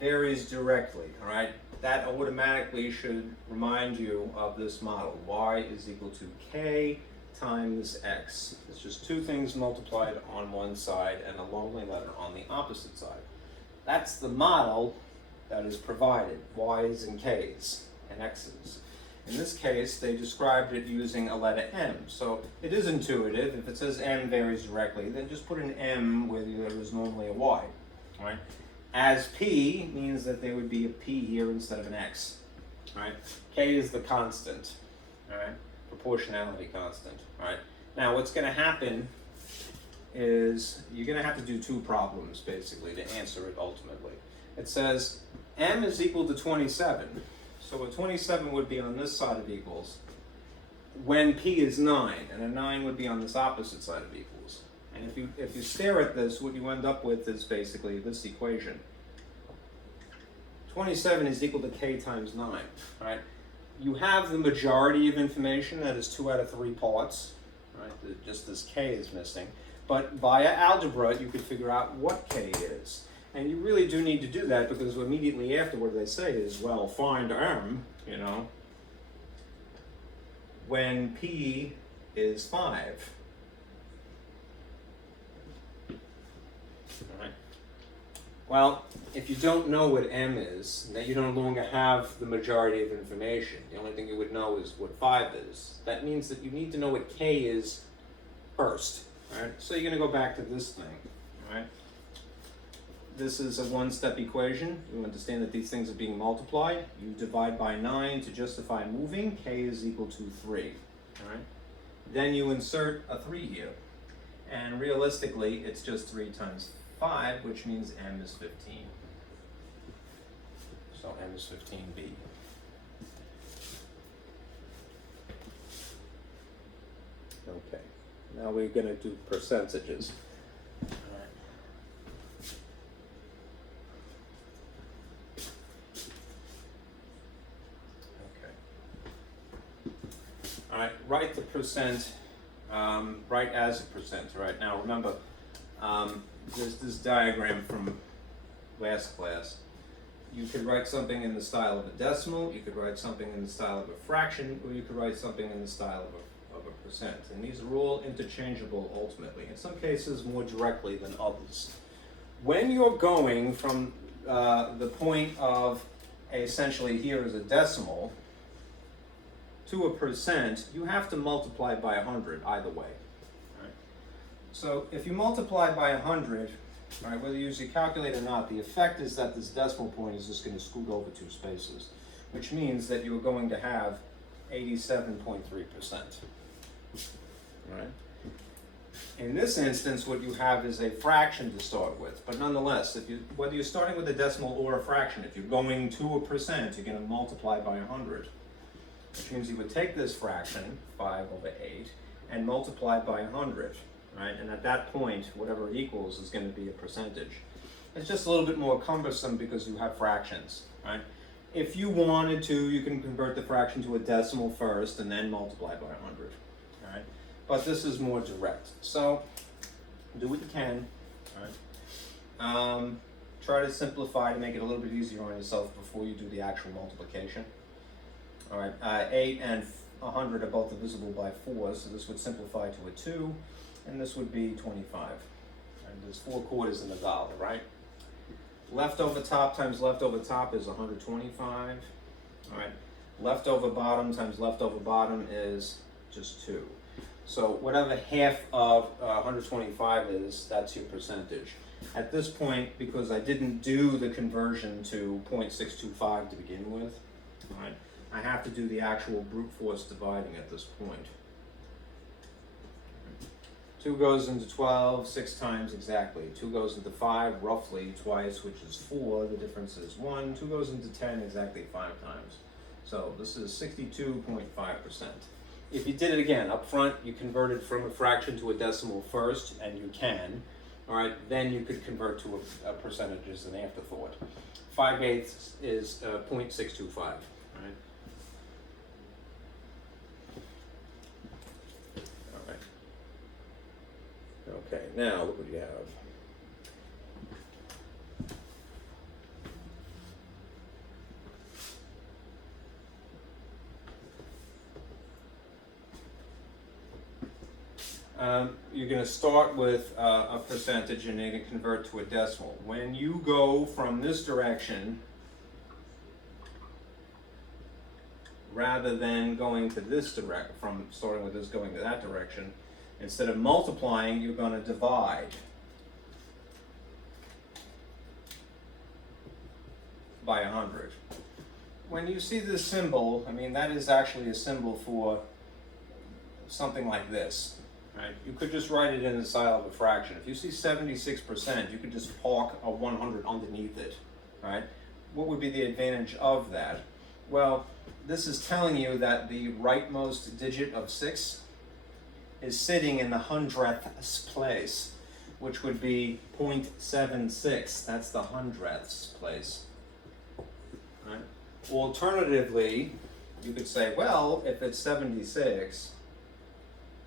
varies directly, all right? That automatically should remind you of this model. Y is equal to k times x. It's just 2 things multiplied on one side and a lonely letter on the opposite side. That's the model that is provided, y's and k's and x's. In this case, they described it using a letter m. So it is intuitive. If it says m varies directly, then just put an m where there is normally a y. Right? As p means that there would be a p here instead of an x. Right? K is the constant. All right? Proportionality constant. Right? Now what's going to happen is you're going to have to do 2 problems basically to answer it ultimately. It says m is equal to 27. So a 27 would be on this side of equals when p is 9, and a 9 would be on this opposite side of equals. And if you stare at this, what you end up with is basically this equation. 27 is equal to k times 9, right? You have the majority of information, that is 2 out of 3 parts, right? Just this k is missing. But via algebra, you could figure out what k is. And you really do need to do that because immediately after what they say is, well, find m, you know, when p is 5. All right. Well, if you don't know what m is, then you no longer have the majority of information. The only thing you would know is what 5 is. That means that you need to know what k is first. All right? So you're going to go back to this thing. All right? This is a one-step equation. You understand that these things are being multiplied. You divide by 9 to justify moving. K is equal to 3. All right? Then you insert a 3 here. And realistically, it's just 3 times 5, which means m is 15. So m is 15b. Okay. Now we're going to do percentages. Write the percent, write as a percent, right? Now remember, there's this diagram from last class. You could write something in the style of a decimal, you could write something in the style of a fraction, or you could write something in the style of a percent. And these are all interchangeable ultimately, in some cases more directly than others. When you're going from the point of essentially here is a decimal to a percent, you have to multiply by 100 either way. Right? So if you multiply by 100, all right, whether you use your calculator or not, the effect is that this decimal point is just going to scoot over 2 spaces, which means that you're going to have 87.3%. Right? In this instance, what you have is a fraction to start with, but nonetheless, whether you're starting with a decimal or a fraction, if you're going to a percent, you're going to multiply by 100, which means you would take this fraction, 5/8, and multiply by 100. Right? And at that point, whatever it equals is going to be a percentage. It's just a little bit more cumbersome because you have fractions. Right? If you wanted to, you can convert the fraction to a decimal first and then multiply by 100. Right? But this is more direct. So do what you can. Right? Try to simplify to make it a little bit easier on yourself before you do the actual multiplication. All right, 8 and 100 are both divisible by 4, so this would simplify to a 2. And this would be 25. And there's 4 quarters in a dollar, right? Left over top times left over top is 125. All right. Left over bottom times left over bottom is just 2. So whatever half of 125 is, that's your percentage. At this point, because I didn't do the conversion to 0.625 to begin with, all right, I have to do the actual brute force dividing at this point. 2 goes into 12 6 times exactly. 2 goes into 5 roughly twice, which is 4. The difference is 1. 2 goes into 10 exactly 5 times. So this is 62.5%. If you did it again up front, you converted from a fraction to a decimal first, and you can. All right, then you could convert to a percentage as an afterthought. 5/8 is 0.625. All right. Okay, now look what you have. You're going to start with a percentage and you're going to convert to a decimal. When you go from this direction, rather than going to this direction, from starting with this going to that direction, instead of multiplying, you're going to divide by 100. When you see this symbol, I mean, that is actually a symbol for something like this. Right? You could just write it in the style of a fraction. If you see 76%, you could just park a 100 underneath it. Right? What would be the advantage of that? Well, this is telling you that the rightmost digit of 6 is sitting in the 100th place, which would be 0.76. That's the 100th place. Right? Alternatively, you could say, well, if it's 76,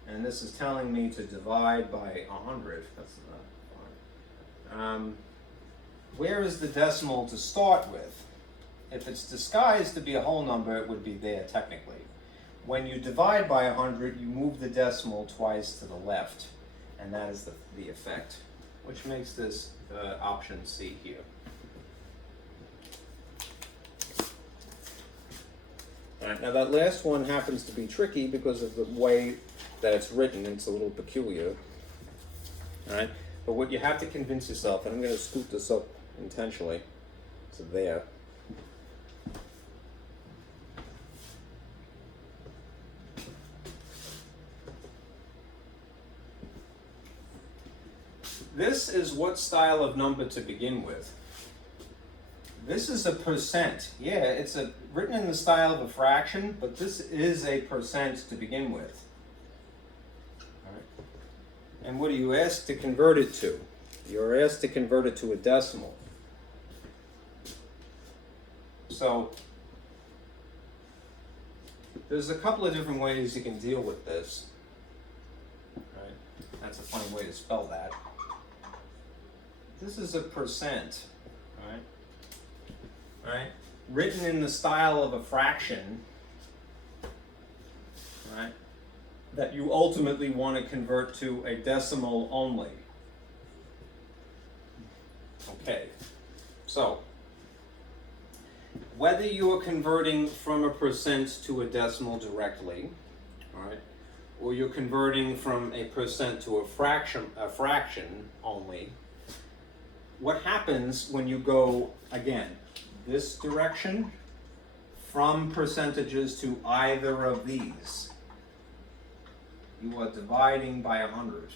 and this is telling me to divide by 100, that's where is the decimal to start with? If it's disguised to be a whole number, it would be there technically. When you divide by 100, you move the decimal twice to the left, and that is the effect, which makes this option C here. All right, now that last one happens to be tricky because of the way that it's written. It's a little peculiar. All right, but what you have to convince yourself, and I'm going to scoot this up intentionally to there. This is what style of number to begin with. This is a percent. Yeah, it's written in the style of a fraction, but this is a percent to begin with. All right. And what are you asked to convert it to? You're asked to convert it to a decimal. So there's a couple of different ways you can deal with this. All right. That's a funny way to spell that. this is a percent, right? Written in the style of a fraction, right? That you ultimately want to convert to a decimal only. Okay, so whether you are converting from a percent to a decimal directly, all right, or you're converting from a percent to a fraction only, what happens when you go, again, this direction from percentages to either of these? You are dividing by 100,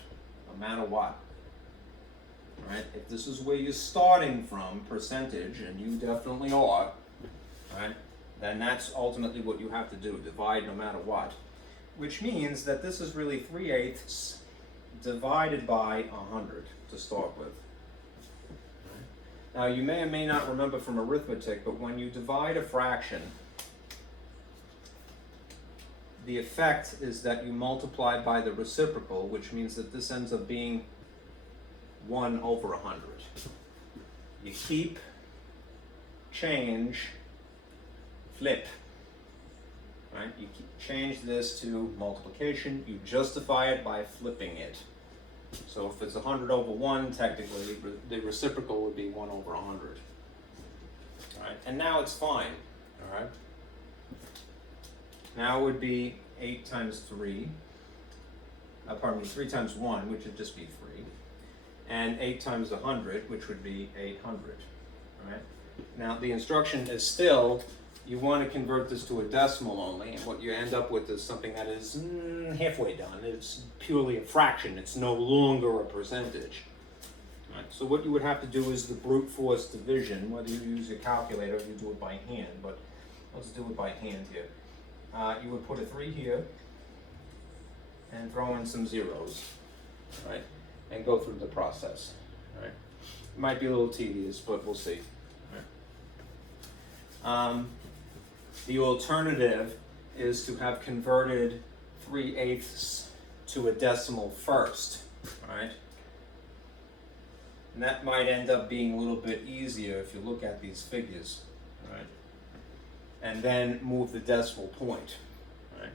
no matter what. Right? If this is where you're starting from, percentage, and you definitely are, right, then that's ultimately what you have to do, divide no matter what. Which means that this is really 3/8 divided by 100 to start with. Now you may or may not remember from arithmetic, but when you divide a fraction, the effect is that you multiply by the reciprocal, which means that this ends up being 1 over 100. You keep, change, flip. Right? You change this to multiplication, you justify it by flipping it. So if it's 100 over 1, technically, the reciprocal would be 1 over 100. All right? And now it's fine. All right? Now it would be 8 times 3. 3 times 1, which would just be 3. And 8 times 100, which would be 800. All right? Now the instruction is still, you want to convert this to a decimal only, and what you end up with is something that is halfway done. It's purely a fraction. It's no longer a percentage. Right? So what you would have to do is the brute force division, whether you use your calculator or you do it by hand, but let's do it by hand here. You would put a 3 here and throw in some zeros, right? And go through the process, right? It might be a little tedious, but we'll see. Right? The alternative is to have converted 3/8 to a decimal first, right? And that might end up being a little bit easier if you look at these figures, right? And then move the decimal point, right?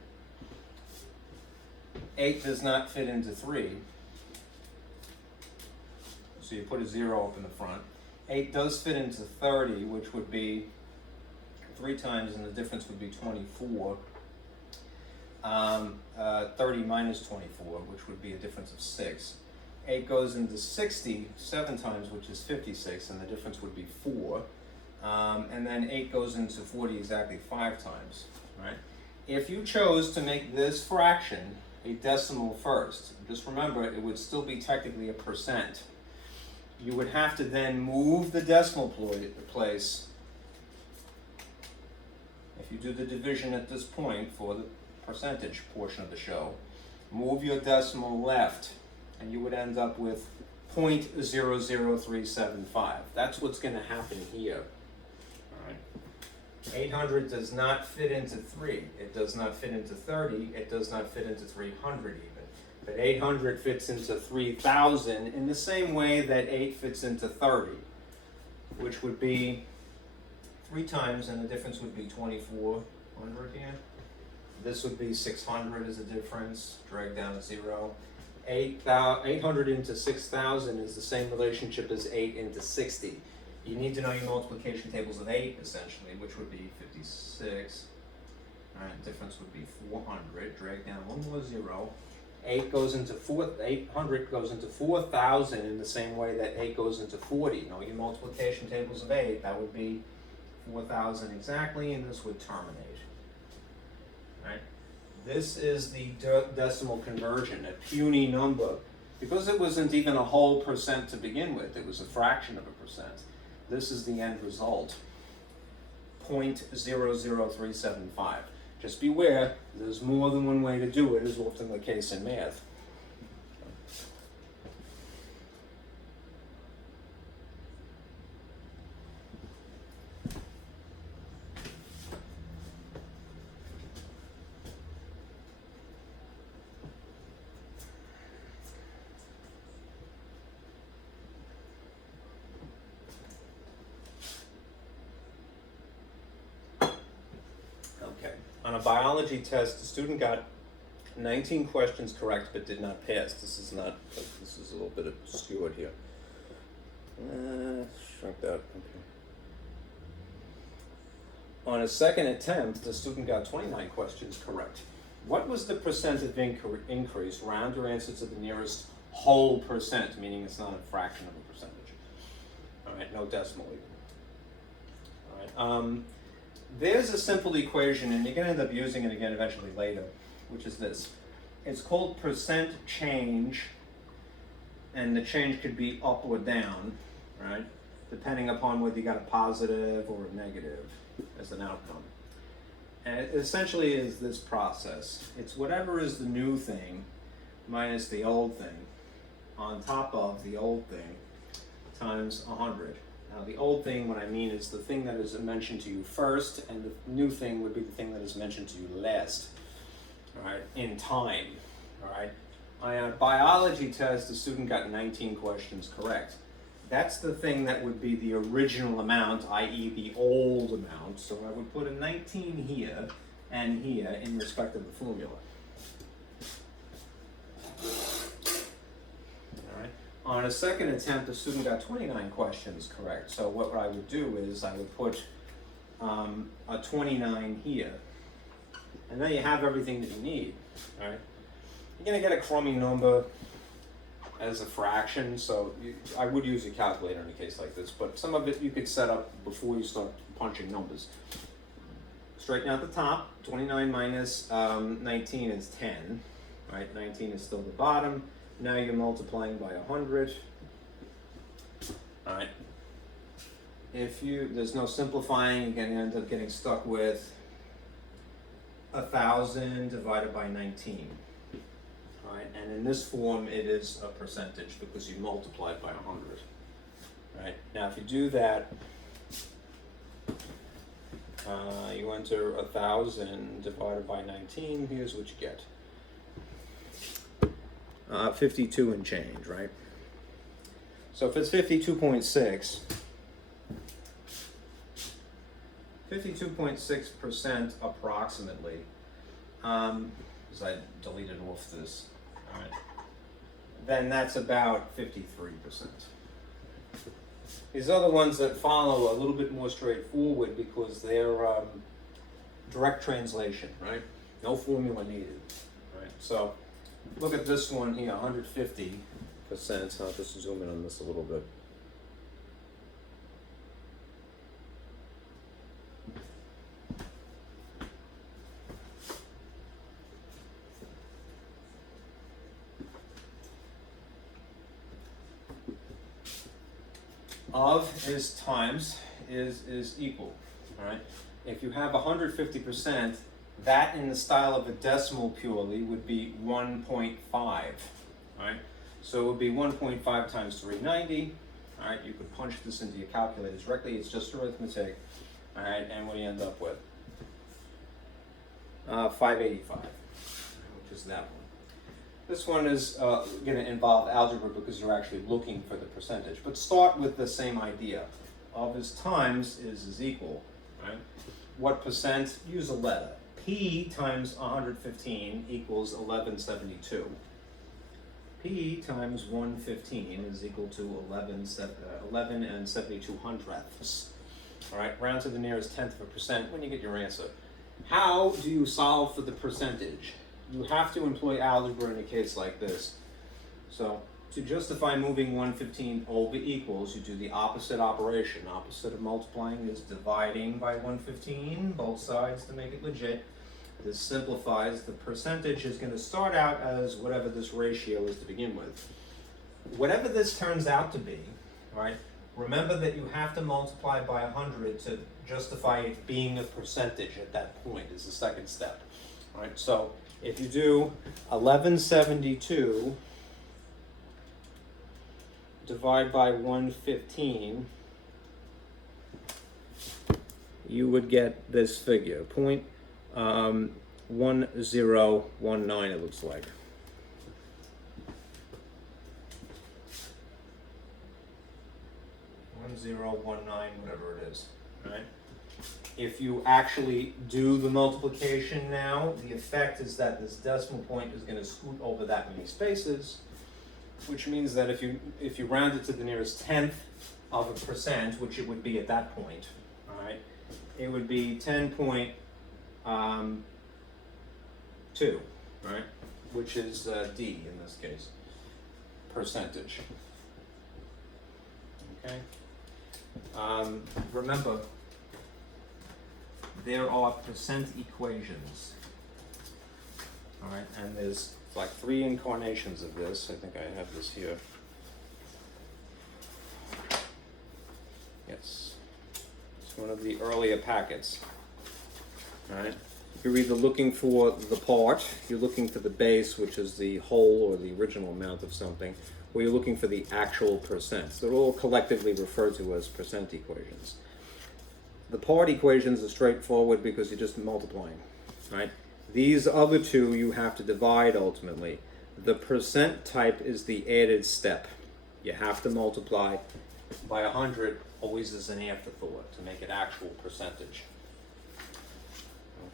8 does not fit into 3, so you put a 0 up in the front. 8 does fit into 30, which would be 3 times, and the difference would be 24. 30 minus 24, which would be a difference of 6. 8 goes into 60 7 times, which is 56, and the difference would be 4. And then 8 goes into 40 exactly 5 times, right? If you chose to make this fraction a decimal first, just remember it would still be technically a percent. You would have to then move the decimal place. If you do the division at this point for the percentage portion of the show, move your decimal left, and you would end up with 0.00375. That's what's going to happen here. All right. 800 does not fit into 3. It does not fit into 30. It does not fit into 300 even. But 800 fits into 3,000 in the same way that 8 fits into 30, which would be 3 times, and the difference would be 2,400 here. This would be 600 as a difference, drag down a 0. 800 into 6,000 is the same relationship as 8 into 60. You need to know your multiplication tables of 8, essentially, which would be 56. All right, difference would be 400. Drag down one more 0. 800 goes into 4,000 in the same way that 8 goes into 40. Know your multiplication tables of 8. That would be 4,000 exactly, and this would terminate. Right? This is the decimal conversion, a puny number. Because it wasn't even a whole percent to begin with, it was a fraction of a percent. This is the end result, 0.00375. Just beware, there's more than one way to do it, is often the case in math. on a biology test, the student got 19 questions correct but did not pass. This is a little bit obscured here. Shrunk that, okay. On a second attempt, the student got 29 questions correct. What was the percent of increase? Round your answer to the nearest whole percent, meaning it's not a fraction of a percentage. All right, no decimal even. All right, there's a simple equation, and you're going to end up using it again eventually later, which is this. It's called percent change, and the change could be up or down, right? Depending upon whether you got a positive or a negative as an outcome. And it essentially is this process. It's whatever is the new thing minus the old thing on top of the old thing times 100. Now the old thing, what I mean is the thing that is mentioned to you first, and the new thing would be the thing that is mentioned to you last, all right, in time, all right? On a biology test, the student got 19 questions correct. That's the thing that would be the original amount, i.e. the old amount. So I would put a 19 here and here in respect of the formula. All right. On a second attempt, the student got 29 questions correct. So what I would do is I would put a 29 here. And now you have everything that you need. All right. You're going to get a crummy number as a fraction, so I would use a calculator in a case like this, but some of it you could set up before you start punching numbers. Straighten out the top. 29 minus 19 is 10, right? 19 is still the bottom. Now you're multiplying by 100. All right. There's no simplifying, you're going to end up getting stuck with 1,000 divided by 19. Right, and in this form, it is a percentage because you multiply it by 100. Right, now if you do that, you enter 1,000 divided by 19, here's what you get. 52 and change, right? So if it's 52.6, 52.6% approximately, because I deleted off this, all right, then that's about 53%. These other ones that follow are a little bit more straightforward because they're direct translation, right? No formula needed, right? So look at this one here, 150%. I'll just zoom in on this a little bit. Of is times is equal, all right? If you have 150%, that in the style of a decimal purely would be 1.5, all right? So it would be 1.5 times 390, all right? You could punch this into your calculator directly. It's just arithmetic, all right? And what do you end up with? 585, which is that one. This one is going to involve algebra because you're actually looking for the percentage. But start with the same idea. Of is times is equal, right? What percent? Use a letter. P times 115 equals 1172. P times 115 is equal to 11 and 72 hundredths. All right, round to the nearest tenth of a percent when you get your answer. How do you solve for the percentage? You have to employ algebra in a case like this. So to justify moving 115 over equals, you do the opposite operation. Opposite of multiplying is dividing by 115, both sides to make it legit. This simplifies. The percentage is going to start out as whatever this ratio is to begin with. Whatever this turns out to be, all right, remember that you have to multiply by 100 to justify it being a percentage at that point is the second step. All right, so if you do 1172 divide by 115, you would get this figure, 0.1019 it looks like. 1019, whatever it is, right? If you actually do the multiplication now, the effect is that this decimal point is going to scoot over that many spaces, which means that if you round it to the nearest tenth of a percent, which it would be at that point, all right, it would be 10.2, right, which is D in this case, percentage. Okay. Remember, there are percent equations. All right, and there's like 3 incarnations of this. I think I have this here. Yes, it's one of the earlier packets. All right, you're either looking for the part, you're looking for the base, which is the whole or the original amount of something, or you're looking for the actual percent. They're all collectively referred to as percent equations. The part equations are straightforward because you're just multiplying, right? These other two you have to divide ultimately. The percent type is the added step. You have to multiply by 100, always as an afterthought, to make it actual percentage.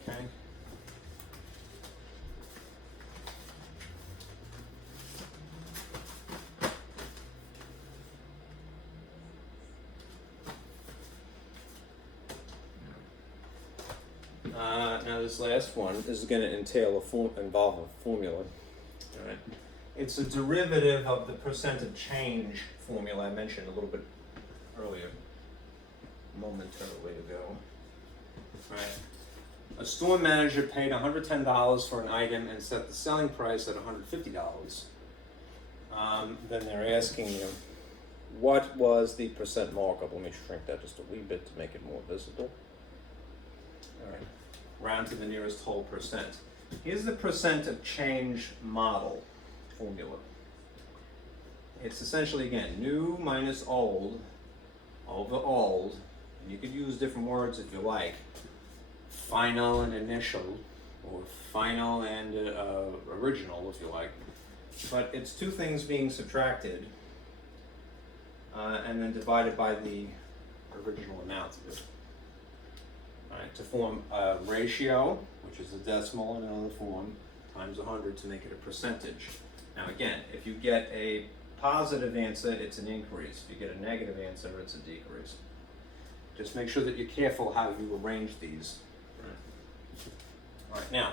Okay? Now this last one is going to involve a formula. All right. It's a derivative of the percent of change formula I mentioned a little bit earlier, momentarily ago. All right. A store manager paid $110 for an item and set the selling price at $150. Then they're asking you, what was the percent markup? Let me shrink that just a wee bit to make it more visible. All right. Round to the nearest whole percent. Here's the percent of change model formula. It's essentially, again, new minus old over old. And you could use different words if you like. Final and initial, or final and original if you like. But it's two things being subtracted and then divided by the original amount of it. Right, to form a ratio, which is a decimal in another form, times 100 to make it a percentage. Now again, if you get a positive answer, it's an increase. If you get a negative answer, it's a decrease. Just make sure that you're careful how you arrange these. All right, now,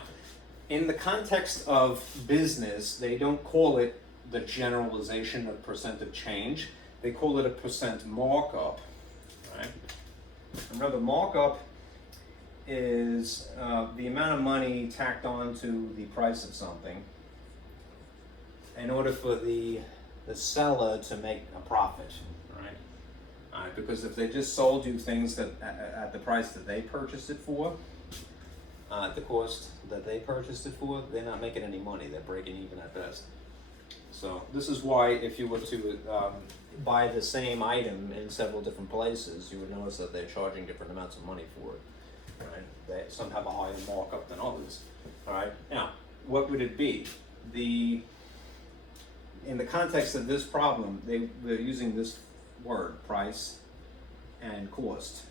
in the context of business, they don't call it the generalization of percent of change. They call it a percent markup. Right? Remember, markup is the amount of money tacked on to the price of something in order for the seller to make a profit, right? Because if they just sold you things that at the price that they purchased it for, at the cost that they purchased it for, they're not making any money. They're breaking even at best. So this is why if you were to buy the same item in several different places, you would notice that they're charging different amounts of money for it. Right? Some have a higher markup than others. All right. Now, what would it be? In the context of this problem, they're using this word, price and cost.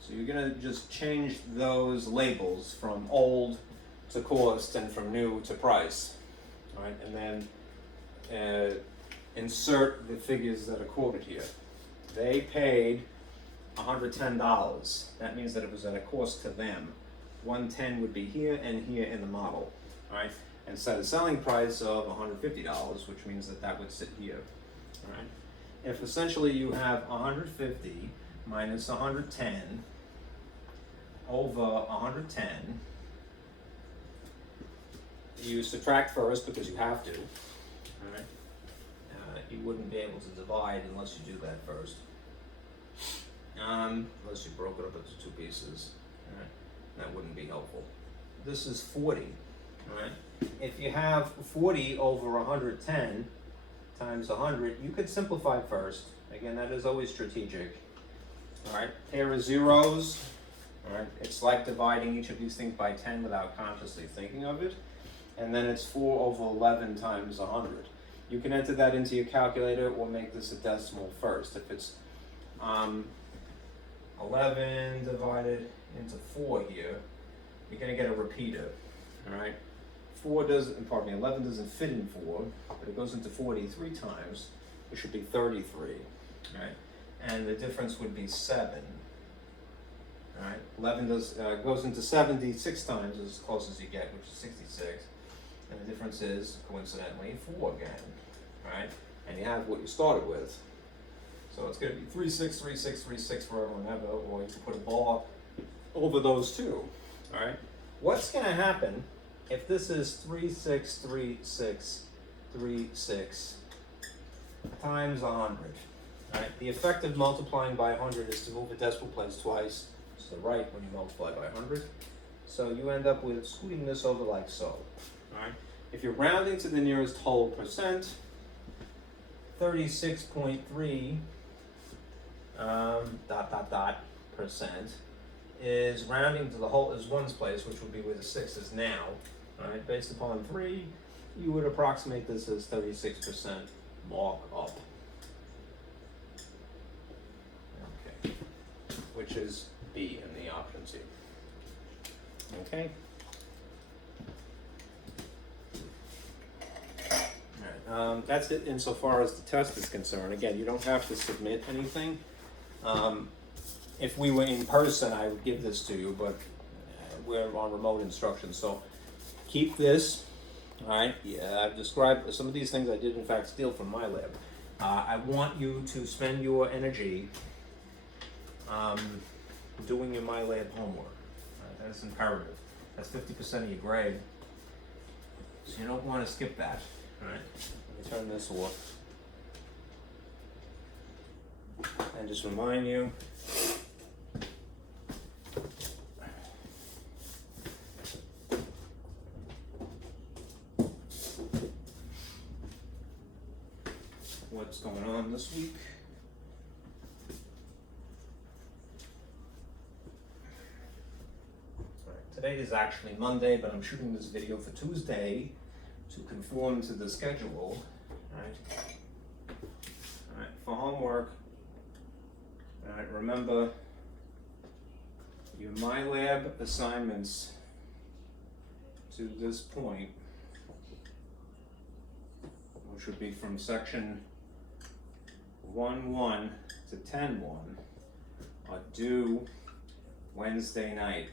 So you're going to just change those labels from old to cost and from new to price. All right, and then insert the figures that are quoted here. They paid $110. That means that it was at a cost to them. 110 would be here and here in the model, right? And set a selling price of $150, which means that that would sit here, right? If essentially you have 150 minus 110 over 110, you subtract first because you have to, right? You wouldn't be able to divide unless you do that first. Unless you broke it up into two pieces, right? That wouldn't be helpful. This is 40, right? If you have 40 over 110 times 100, you could simplify first. Again, that is always strategic. All right, pair of zeros. All right, it's like dividing each of these things by 10 without consciously thinking of it. And then it's 4 over 11 times 100. You can enter that into your calculator or make this a decimal first. If it's 11 divided into 4 here, you're going to get a repeater, all right? 11 doesn't fit in 4, but it goes into 43 times, which should be 33, right? And the difference would be 7, all right? 11 goes into 76 times, as close as you get, which is 66, and the difference is, coincidentally, 4 again, all right? And you have what you started with. So it's going to be 3, 6, 3, 6, 3, 6 forever and ever, or you can put a bar over those two, all right? What's going to happen if this is 3, 6, 3, 6, 3, 6 times 100, all right? The effect of multiplying by 100 is to move a decimal place twice to the right when you multiply by 100. So you end up with scooting this over like so, all right? If you're rounding to the nearest whole percent, 36.3 percent is rounding to the whole is ones place, which would be where the 6 is now. All right, based upon 3, you would approximate this as 36% mark up. Okay, which is B in the option C. Okay. That's it insofar as the test is concerned. Again, you don't have to submit anything. If we were in person, I would give this to you, but we're on remote instruction. So keep this, all right? Yeah, I've described some of these things I did in fact steal from my lab. I want you to spend your energy doing your my lab homework. That's imperative. That's 50% of your grade. So you don't want to skip that. All right, let me turn this off. And just remind you, what's going on this week. All right, today is actually Monday, but I'm shooting this video for Tuesday to conform to the schedule, right? All right, for homework, all right, remember your MyLab assignments to this point, which would be from section 1.1 to 10.1, are due Wednesday night.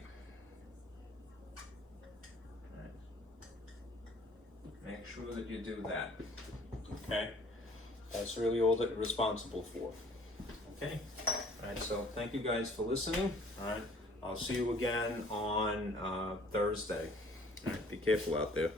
Make sure that you do that, okay? That's really all that you're responsible for, okay? All right, so thank you guys for listening, all right? I'll see you again on Thursday. All right, be careful out there.